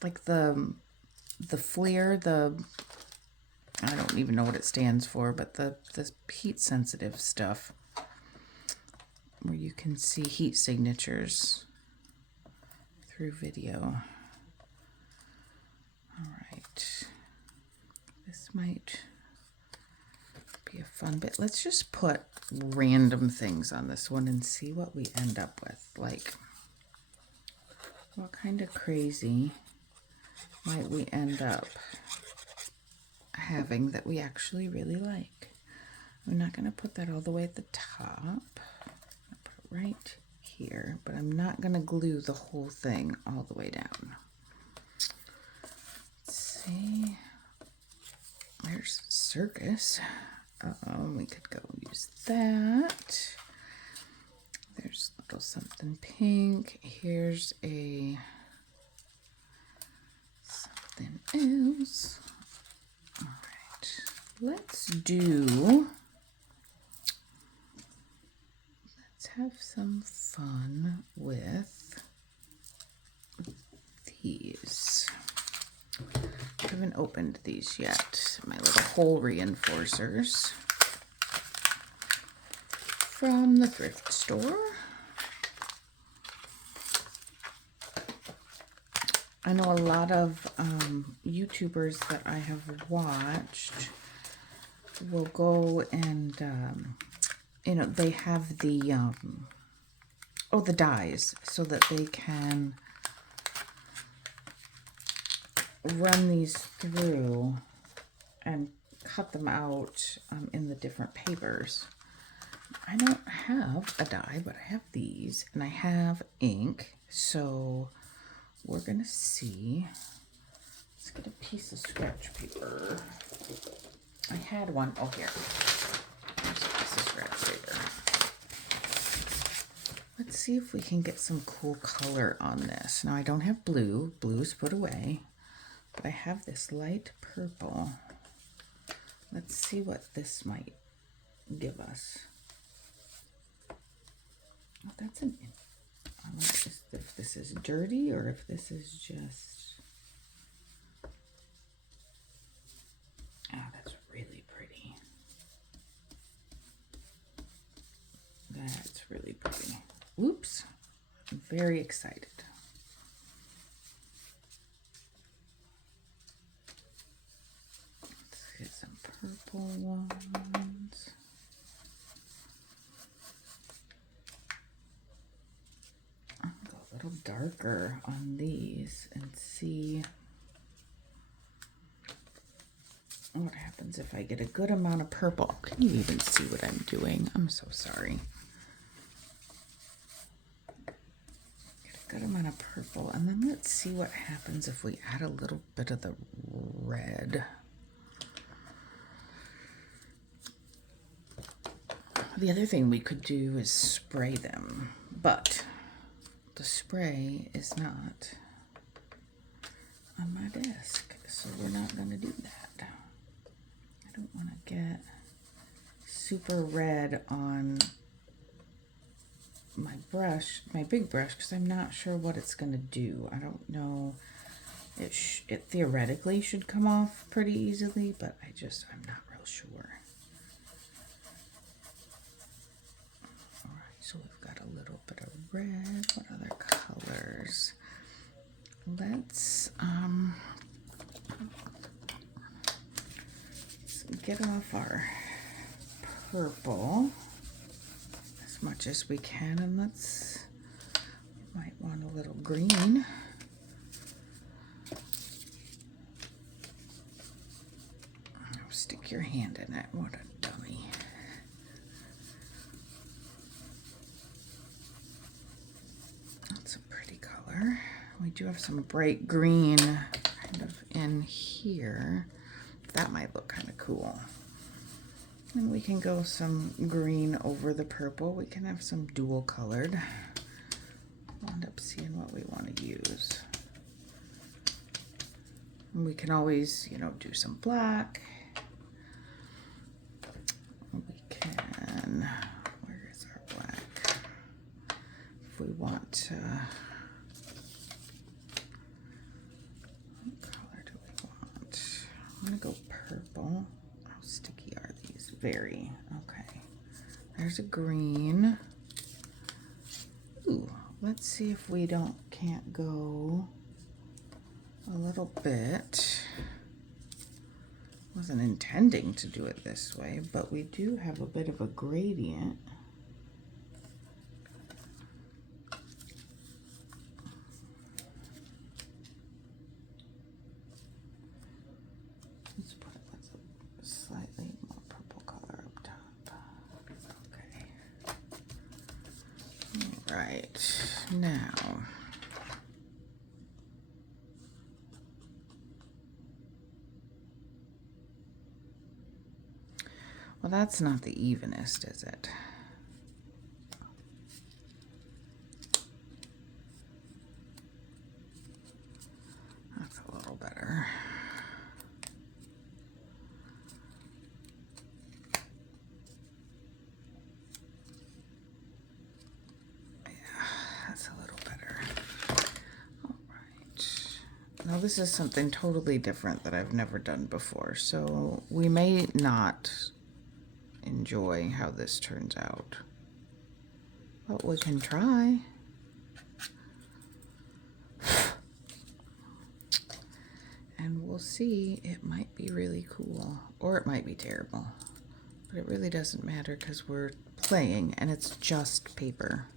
like the FLIR, I don't even know what it stands for, but the heat sensitive stuff where you can see heat signatures through video. All right, this might be a fun bit. Let's just put random things on this one and see what we end up with. Like, what kind of crazy might we end up having that we actually really like? I'm not going to put that all the way at the top. I'll put it right here, but I'm not going to glue the whole thing all the way down. Let's see. There's circus. We could go use that. There's a little something pink. Here's a something else. All right, let's have some fun with these. I haven't opened these yet. My little hole reinforcers from the thrift store. I know a lot of YouTubers that I have watched will go and, you know, they have the, the dies so that they can run these through and cut them out in the different papers. I don't have a die, but I have these, and I have ink, so we're gonna see. Let's get a piece of scratch paper. I had one. Oh, here. There's a piece of scratch paper. Let's see if we can get some cool color on this. Now, I don't have blue. Blue's put away. But I have this light purple. Let's see what this might give us. Oh, that's an... I wonder if this is dirty or if this is just... Oh, that's really pretty. That's really pretty. Oops. I'm very excited. Let's get some purple ones. I'll go a little darker on these and see what happens if I get a good amount of purple. Can you even see what I'm doing? I'm so sorry. Get a good amount of purple, and then let's see what happens if we add a little bit of the red. The other thing we could do is spray them, but the spray is not on my desk, so we're not going to do that. I don't want to get super red on my brush, my big brush, because I'm not sure what it's going to do. I don't know. It theoretically should come off pretty easily, but I'm not real sure. All right, so we've got a little bit of red. What other colors? Let's get off our purple as much as we can, and might want a little green. Stick your hand in it. What a dummy. That's a pretty color. We do have some bright green kind of in here. That might look kind of cool. And we can go some green over the purple. We can have some dual colored. We'll end up seeing what we want to use. And we can always, you know, do some black. We can, where is our black? If we want to, what color do we want? I'm gonna go purple. How sticky are these? Very, okay. There's a green. Ooh, let's see if we can't go a little bit. Wasn't intending to do it this way, but we do have a bit of a gradient. Let's put it with a slightly more purple color up top. Okay. All right, now. Well, that's not the evenest, is it? That's a little better. Yeah, that's a little better. All right. Now this is something totally different that I've never done before, so we may not enjoy how this turns out, but we can try. And we'll see. It might be really cool, or it might be terrible, but it really doesn't matter because we're playing and it's just paper.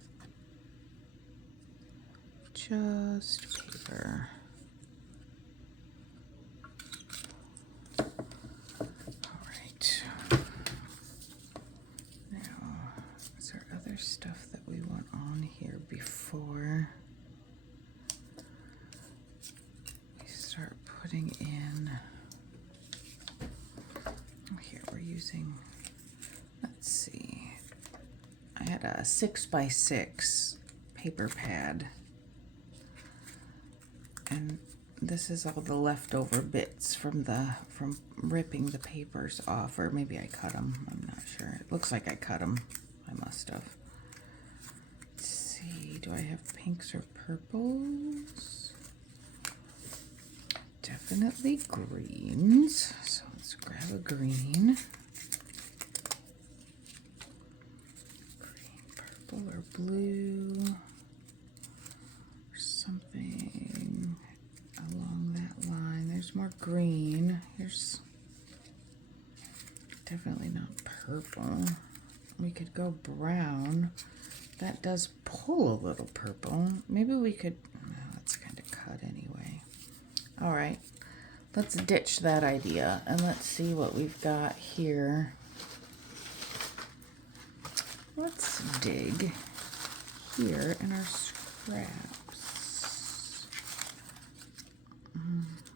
Just paper. Stuff that we want on here before we start putting in. Here we're using, let's see, I had a 6x6 paper pad, and this is all the leftover bits from ripping the papers off, or maybe I cut them, I'm not sure. It looks like I cut them. I must have. Do I have pinks or purples? Definitely greens. So let's grab a green. Green, purple, or blue. Or something along that line. There's more green. Here's definitely not purple. We could go brown. That does pull a little purple. Maybe we could, no, that's kind of cut anyway. All right, let's ditch that idea and let's see what we've got here. Let's dig here in our scraps.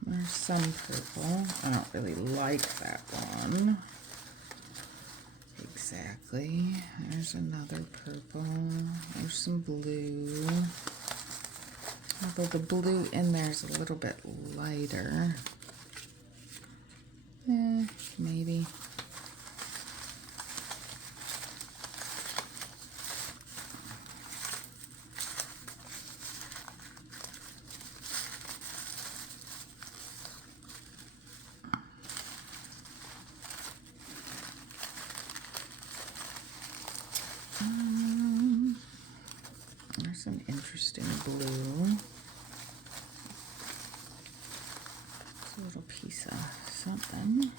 There's some purple. I don't really like that one. Exactly. There's another purple. There's some blue. Although the blue in there is a little bit lighter. Maybe. There's an interesting blue. It's a little piece of something.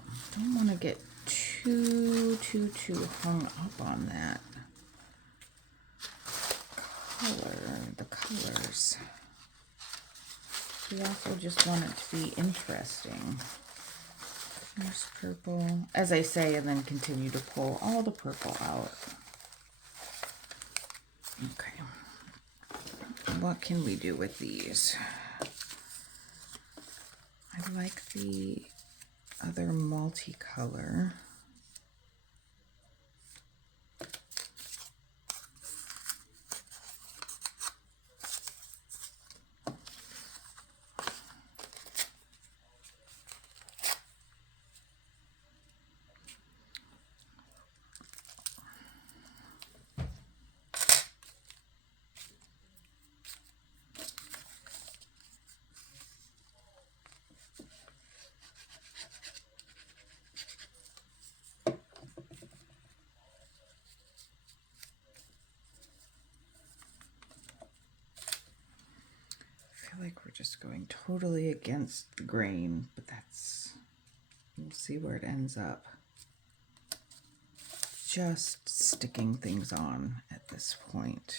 I don't want to get too hung up on that color, the colors. We also just want it to be interesting. There's purple, as I say, and then continue to pull all the purple out. Okay. What can we do with these? I I like the other multicolor. I feel like we're just going totally against the grain, but we'll see where it ends up. Just sticking things on at this point.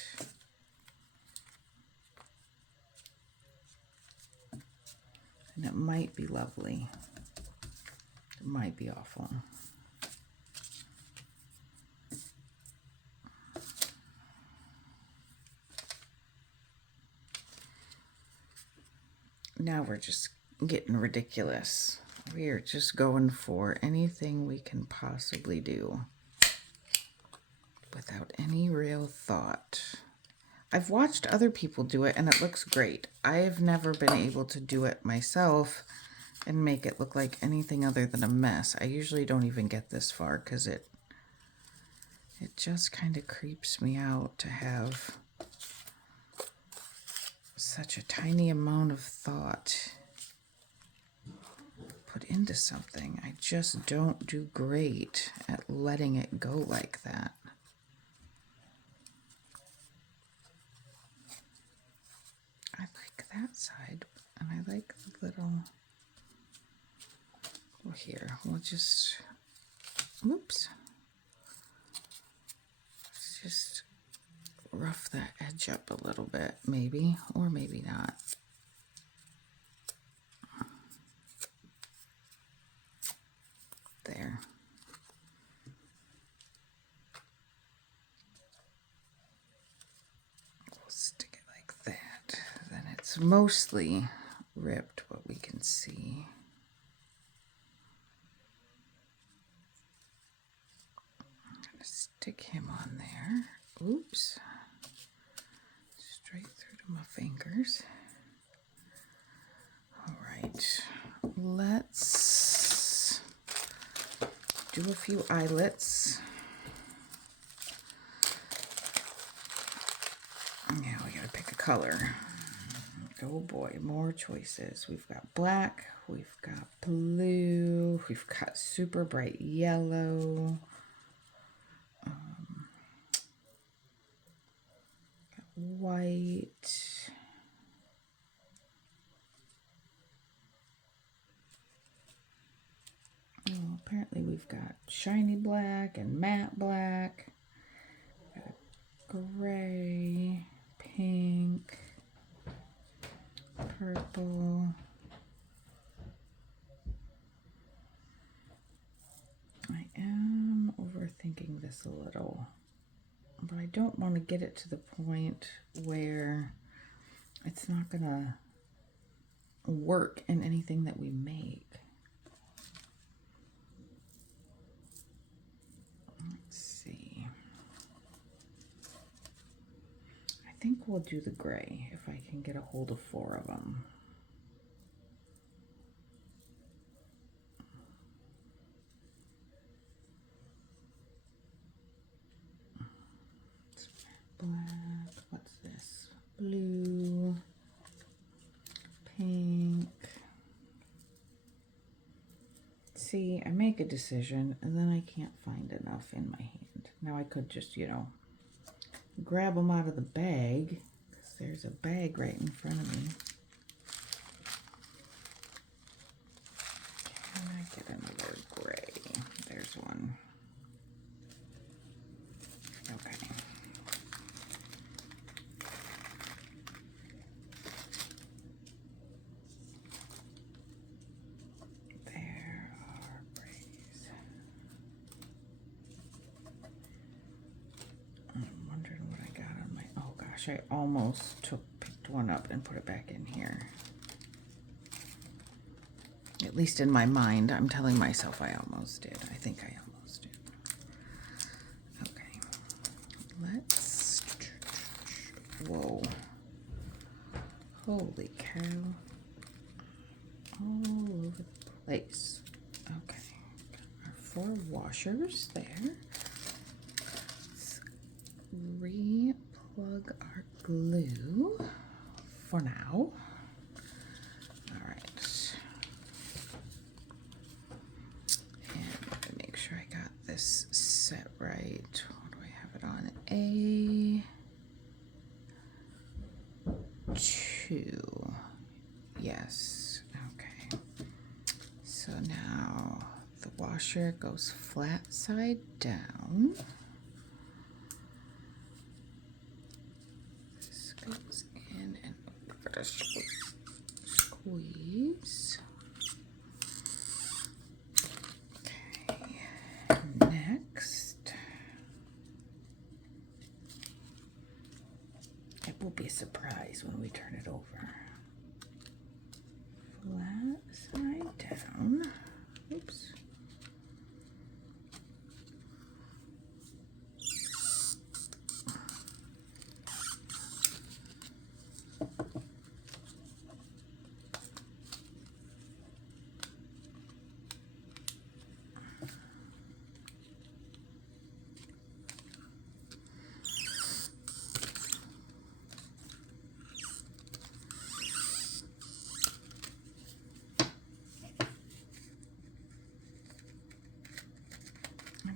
And it might be lovely. It might be awful. Now we're just getting ridiculous. We are just going for anything we can possibly do without any real thought. I've watched other people do it and it looks great. I've never been able to do it myself and make it look like anything other than a mess. I usually don't even get this far because it just kind of creeps me out to have such a tiny amount of thought put into something. I just don't do great at letting it go like that. I like that side, and I like the little, well, here, we'll just, oops, let's just rough that edge up a little bit, maybe, or maybe not. There. We'll stick it like that. Then it's mostly ripped, what we can see. I'm gonna stick him on there. Oops. Straight through to my fingers. All right, let's do a few eyelets. Now we gotta pick a color. Oh boy, more choices. We've got black, we've got blue, we've got super bright yellow. Got white. Oh, apparently we've got shiny black and matte black. Got gray, pink, purple. I am overthinking this a little, but I don't want to get it to the point where it's not gonna work in anything that we make. Let's see. I think we'll do the gray if I can get a hold of 4 of them. Black, what's this? Blue, pink. See, I make a decision and then I can't find enough in my hand. Now I could just, grab them out of the bag, because there's a bag right in front of me. Can I get another gray? There's one. Okay. There are grays. I'm wondering what I got on my, oh gosh, I almost picked one up and put it back in here. At least in my mind, I'm telling myself I almost did. I think I almost did. Okay, let's, whoa, holy cow, all over the place. Okay, got our 4 washers there. Let's re-plug our glue for now. All right. And make sure I got this set right. What do I have it on? A2. Yes. Okay. So now the washer goes flat side down. This goes in and give it a squeeze. Okay. Next, it will be a surprise when we turn it over. Flat side down. Oops.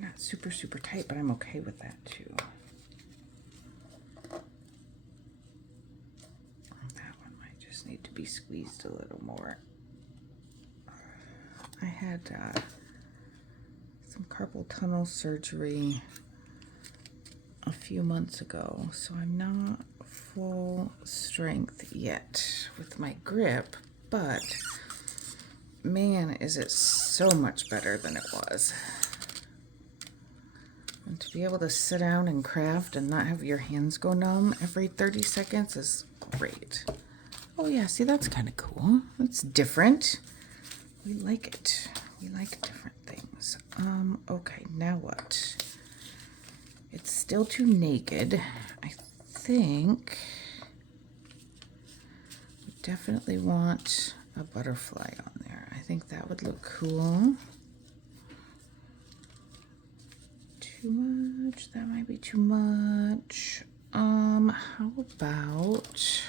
Not super tight, but I'm okay with that too. That one might just need to be squeezed a little more. I had some carpal tunnel surgery a few months ago, so I'm not full strength yet with my grip, but man, is it so much better than it was. And to be able to sit down and craft and not have your hands go numb every 30 seconds is great. Oh yeah, see, that's kind of cool. It's different. We like it. We like different things. Okay, now what? It's still too naked. I think we definitely want a butterfly on there. I think that would look cool. Too much? That might be too much. How about,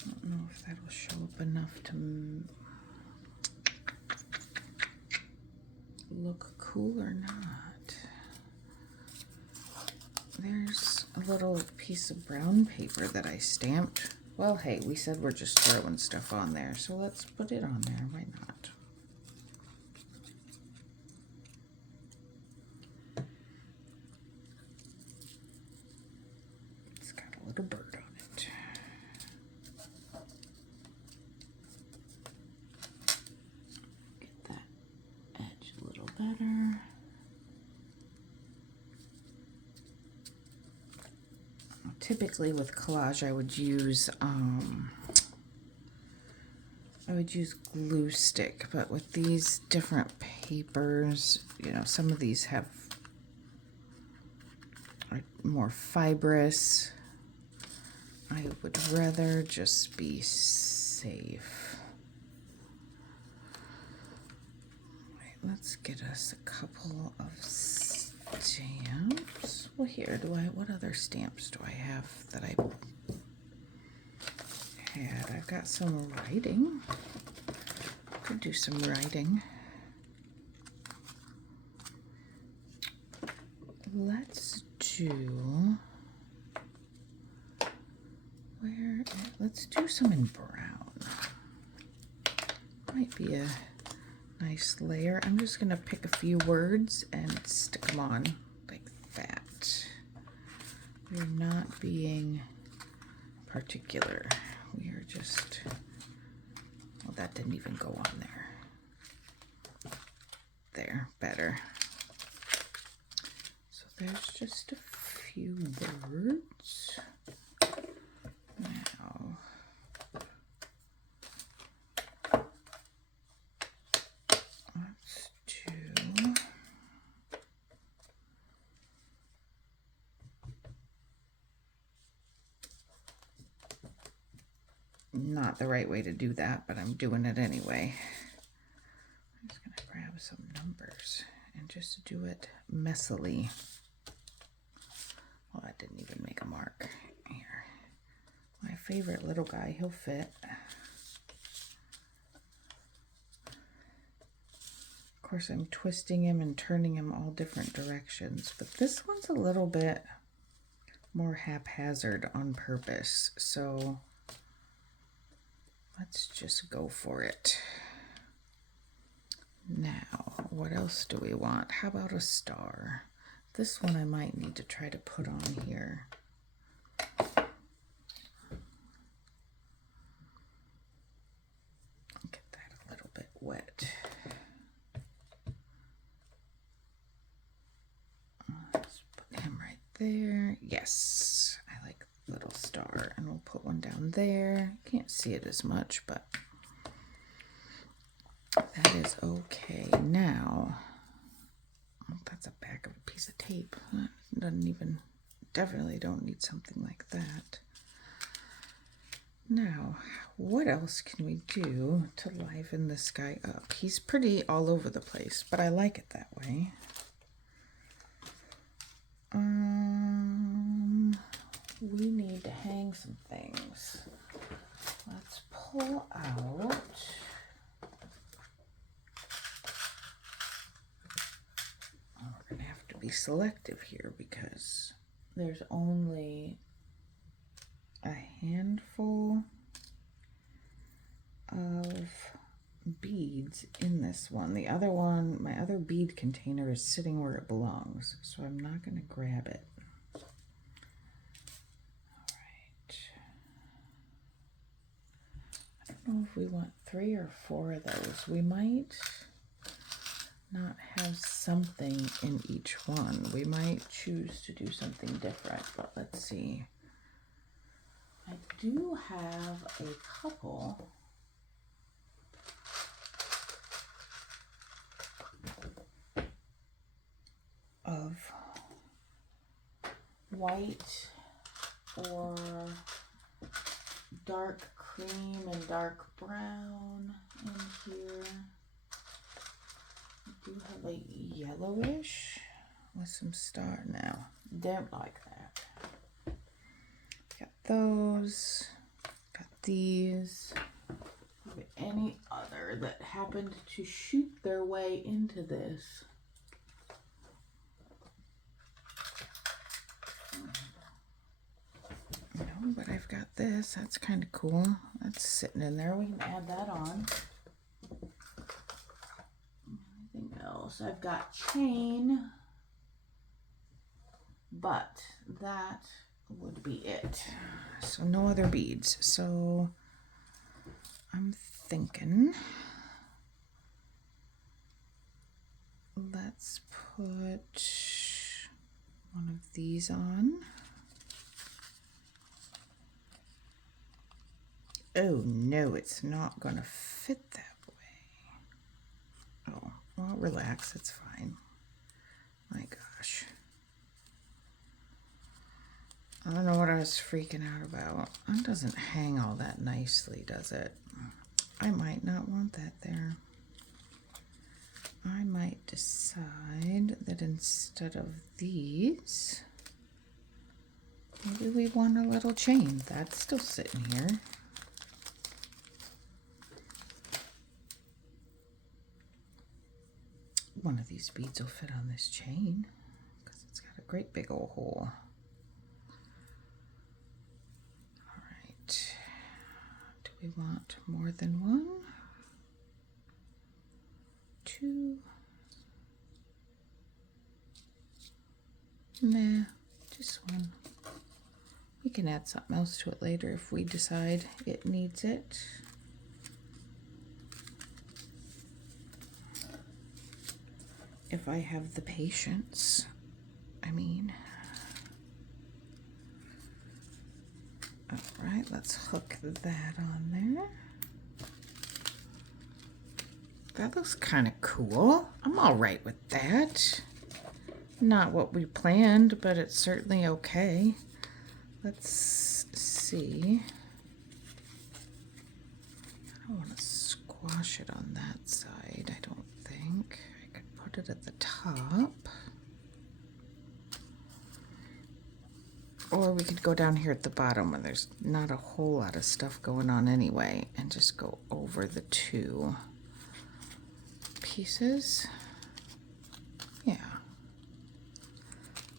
I don't know if that'll show up enough to look cool or not. There's a little piece of brown paper that I stamped. Well, hey, we said we're just throwing stuff on there, so let's put it on there. Why not? It's got a little bird on it. Get that edge a little better. Typically with collage, I would use glue stick, but with these different papers, you know, some of these are more fibrous. I would rather just be safe. Right, let's get us a couple of stamps. Well, here, what other stamps do I have that I had? I've got some writing. Could do some writing. Let's do, let's do some in brown. Might be a nice layer. I'm just gonna pick a few words and stick them on like that. We're not being particular. We are just, well, that didn't even go on there. There, better. So there's just a few words. Now, not the right way to do that, but I'm doing it anyway. I'm just going to grab some numbers and just do it messily. Well, I didn't even make a mark. Here. My favorite little guy, he'll fit. Of course, I'm twisting him and turning him all different directions, but this one's a little bit more haphazard on purpose, so let's just go for it. Now, what else do we want? How about a star? This one I might need to try to put on here. Get that a little bit wet. Let's put him right there. Yes, I like the little star, and we'll put one down there. Can't see it as much, but that is okay. Now, that's a back of a piece of tape. Doesn't even, definitely don't need something like that. Now, what else can we do to liven this guy up? He's pretty all over the place, but I like it that way. We need to hang some things. Let's pull out. We're gonna have to be selective here because there's only a handful of beads in this one. The other one, my other bead container is sitting where it belongs, so I'm not gonna grab it. All right. I don't know if we want 3 or 4 of those. We might not have something in each one. We might choose to do something different, but let's see. I do have a couple of white or dark cream and dark brown in here. I do have a yellowish with some star now. Don't like that. Got those. Got these. Any other that happened to shoot their way into this. No, but I've got this. That's kind of cool. That's sitting in there. We can add that on. Anything else? I've got chain, but that would be it. So no other beads. So I'm thinking let's put one of these on. Oh no, it's not gonna fit that way. Oh, well, relax, it's fine. My gosh. I don't know what I was freaking out about. It doesn't hang all that nicely, does it? I might not want that there. I might decide that instead of these, maybe we want a little chain. That's still sitting here. One of these beads will fit on this chain because it's got a great big old hole. All right. Do we want more than one? 2? Nah, just one. We can add something else to it later if we decide it needs it. If I have the patience, I mean. All right, let's hook that on there. That looks kind of cool. I'm all right with that. Not what we planned, but it's certainly okay. Let's see. want to squash it on that side, I don't think. I could put it at the top. Or we could go down here at the bottom when there's not a whole lot of stuff going on anyway, and just go over the two pieces. Yeah.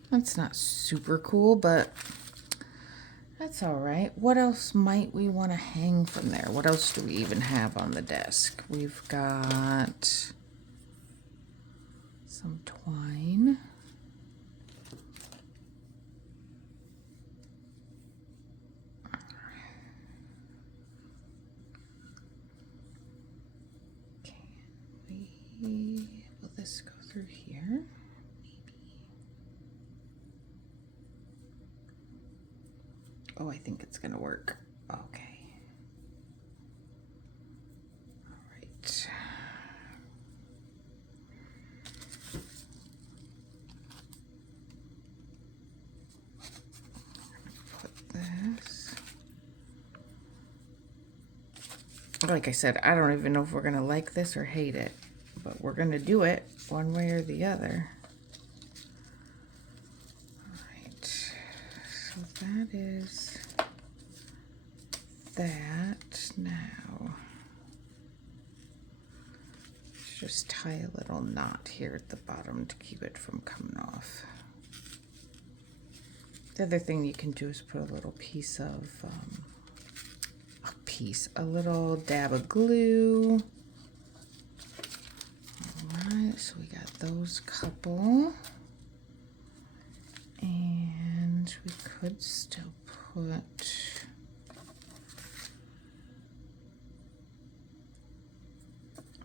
That's not super cool, but that's all right. What else might we want to hang from there? What else do we even have on the desk? We've got some twine. Will this go through here? Maybe. Oh, I think it's gonna work. Okay. All right. Put this. Like I said, I don't even know if we're gonna like this or hate it, but we're gonna do it one way or the other. All right, so that is that. Now, let's just tie a little knot here at the bottom to keep it from coming off. The other thing you can do is put a little piece of, a little dab of glue. Alright, so we got those couple. And we could still put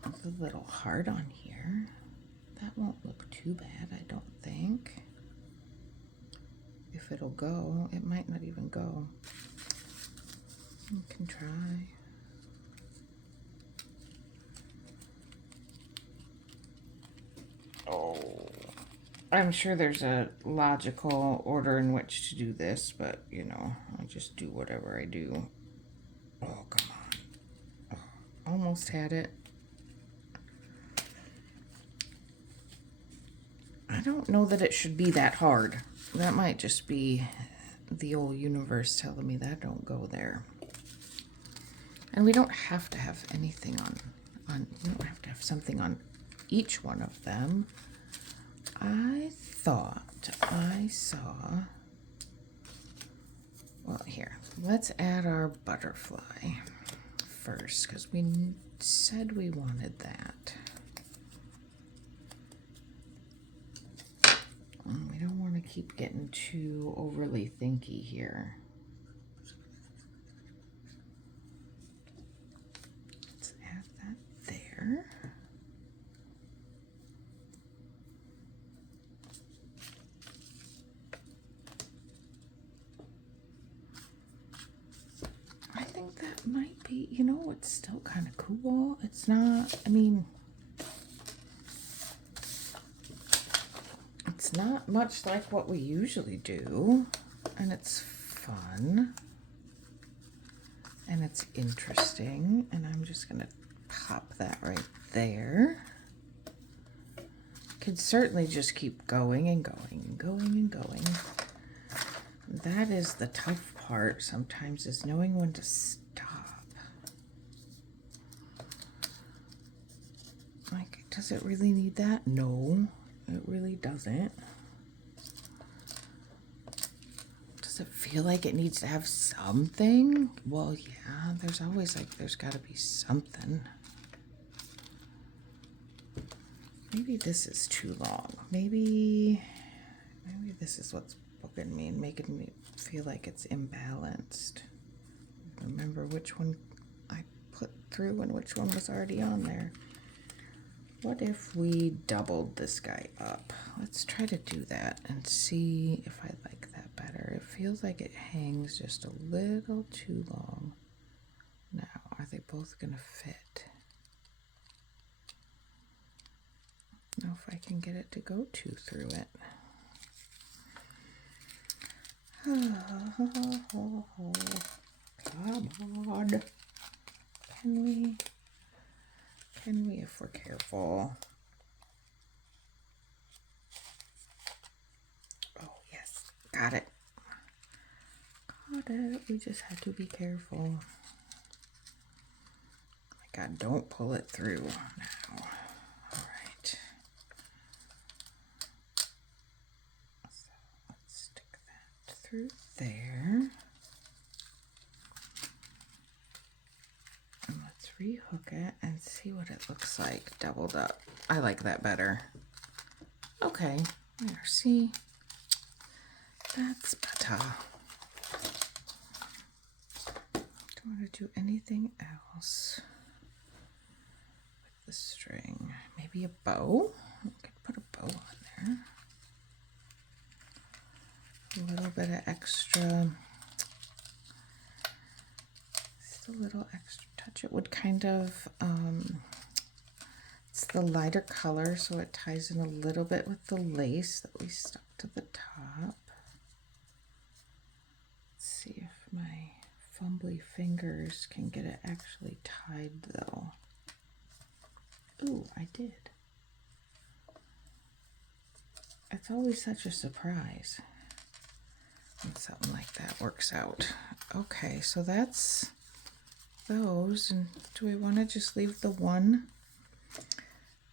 a little heart on here. That won't look too bad, I don't think. If it'll go, it might not even go. You can try. Oh, I'm sure there's a logical order in which to do this, but you know, I just do whatever I do. Oh, come on. Oh, almost had it. I don't know that it should be that hard. That might just be the old universe telling me that don't go there. And we don't have to have anything on we don't have to have something on each one of them. I thought I saw, well, here, let's add our butterfly first, because we said we wanted that. And we don't want to keep getting too overly thinky here. Let's add that there. I think that might be, you know, it's still kind of cool. It's not, I mean, it's not much like what we usually do, and it's fun, and it's interesting, and I'm just gonna pop that right there. Could certainly just keep going and going and going and going. That is the tough part sometimes, is knowing when to stop. Like, does it really need that? No. It really doesn't. Does it feel like it needs to have something? Well, yeah, there's always like, there's got to be something. Maybe this is too long. Maybe this is what's bugging me and making me feel like it's imbalanced. Remember which one I put through and which one was already on there. What if we doubled this guy up? Let's try to do that and see if I like that better. It feels like it hangs just a little too long. Now, are they both gonna fit? I don't know if I can get it to go two through it. Come on. Can we if we're careful? Oh, yes, got it. Got it. We just had to be careful. Oh my God, don't pull it through now. All right. So let's stick that through there. And let's rehook it and see what it looks like doubled up. I like that better. Okay, there, see? That's better. Don't want to do anything else with the string. Maybe a bow. We could put a bow on there. A little bit of extra, just a little extra touch. It would kind of, it's the lighter color, so it ties in a little bit with the lace that we stuck to the top. Let's see if my fumbly fingers can get it actually tied though. Ooh, I did. It's always such a surprise when something like that works out. Okay, so that's those. And do we want to just leave the one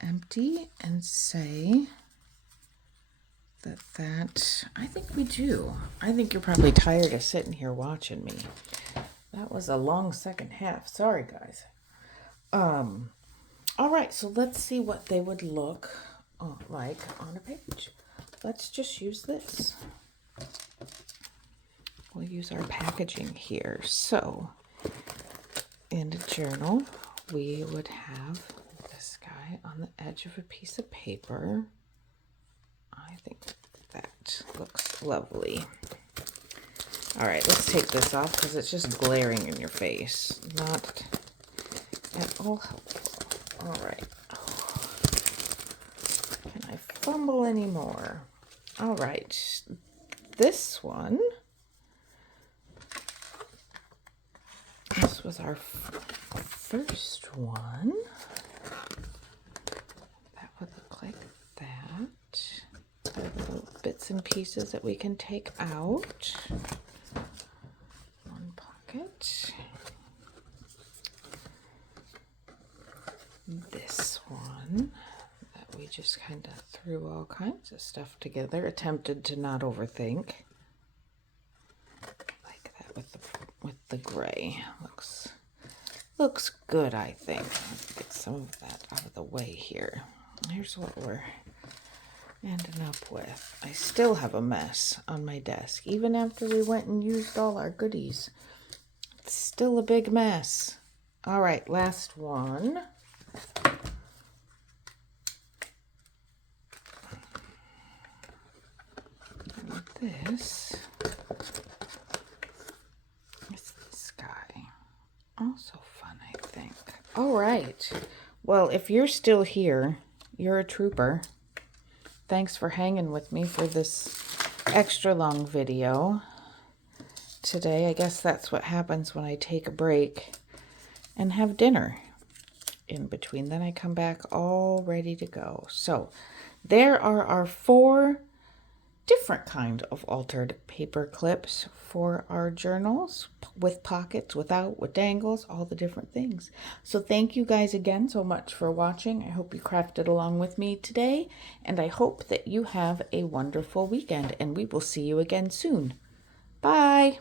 empty and say that I think we do. I think you're probably tired of sitting here watching me. That was a long second half. Sorry, guys. All right, so let's see what they would look like on a page. Let's just use this. We'll use our packaging here. So in a journal, we would have this guy on the edge of a piece of paper. I think that looks lovely. All right, let's take this off because it's just glaring in your face. Not at all helpful. All right. Can I fumble anymore? All right. This one. This was our first one. That would look like that. Little bits and pieces that we can take out. One pocket. This one that we just kind of threw all kinds of stuff together, attempted to not overthink. Like that with the gray. Looks good, I think. Let's get some of that out of the way here. Here's what we're ending up with. I still have a mess on my desk, even after we went and used all our goodies. It's still a big mess. All right, last one. And this is this guy. Also fun, I think. All right. Well, if you're still here, you're a trooper. Thanks for hanging with me for this extra long video today. I guess that's what happens when I take a break and have dinner in between. Then I come back all ready to go. So there are our 4 different kind of altered paper clips for our journals, with pockets, without, with dangles, all the different things. So thank you guys again so much for watching. I hope you crafted along with me today, and I hope that you have a wonderful weekend, and we will see you again soon. Bye.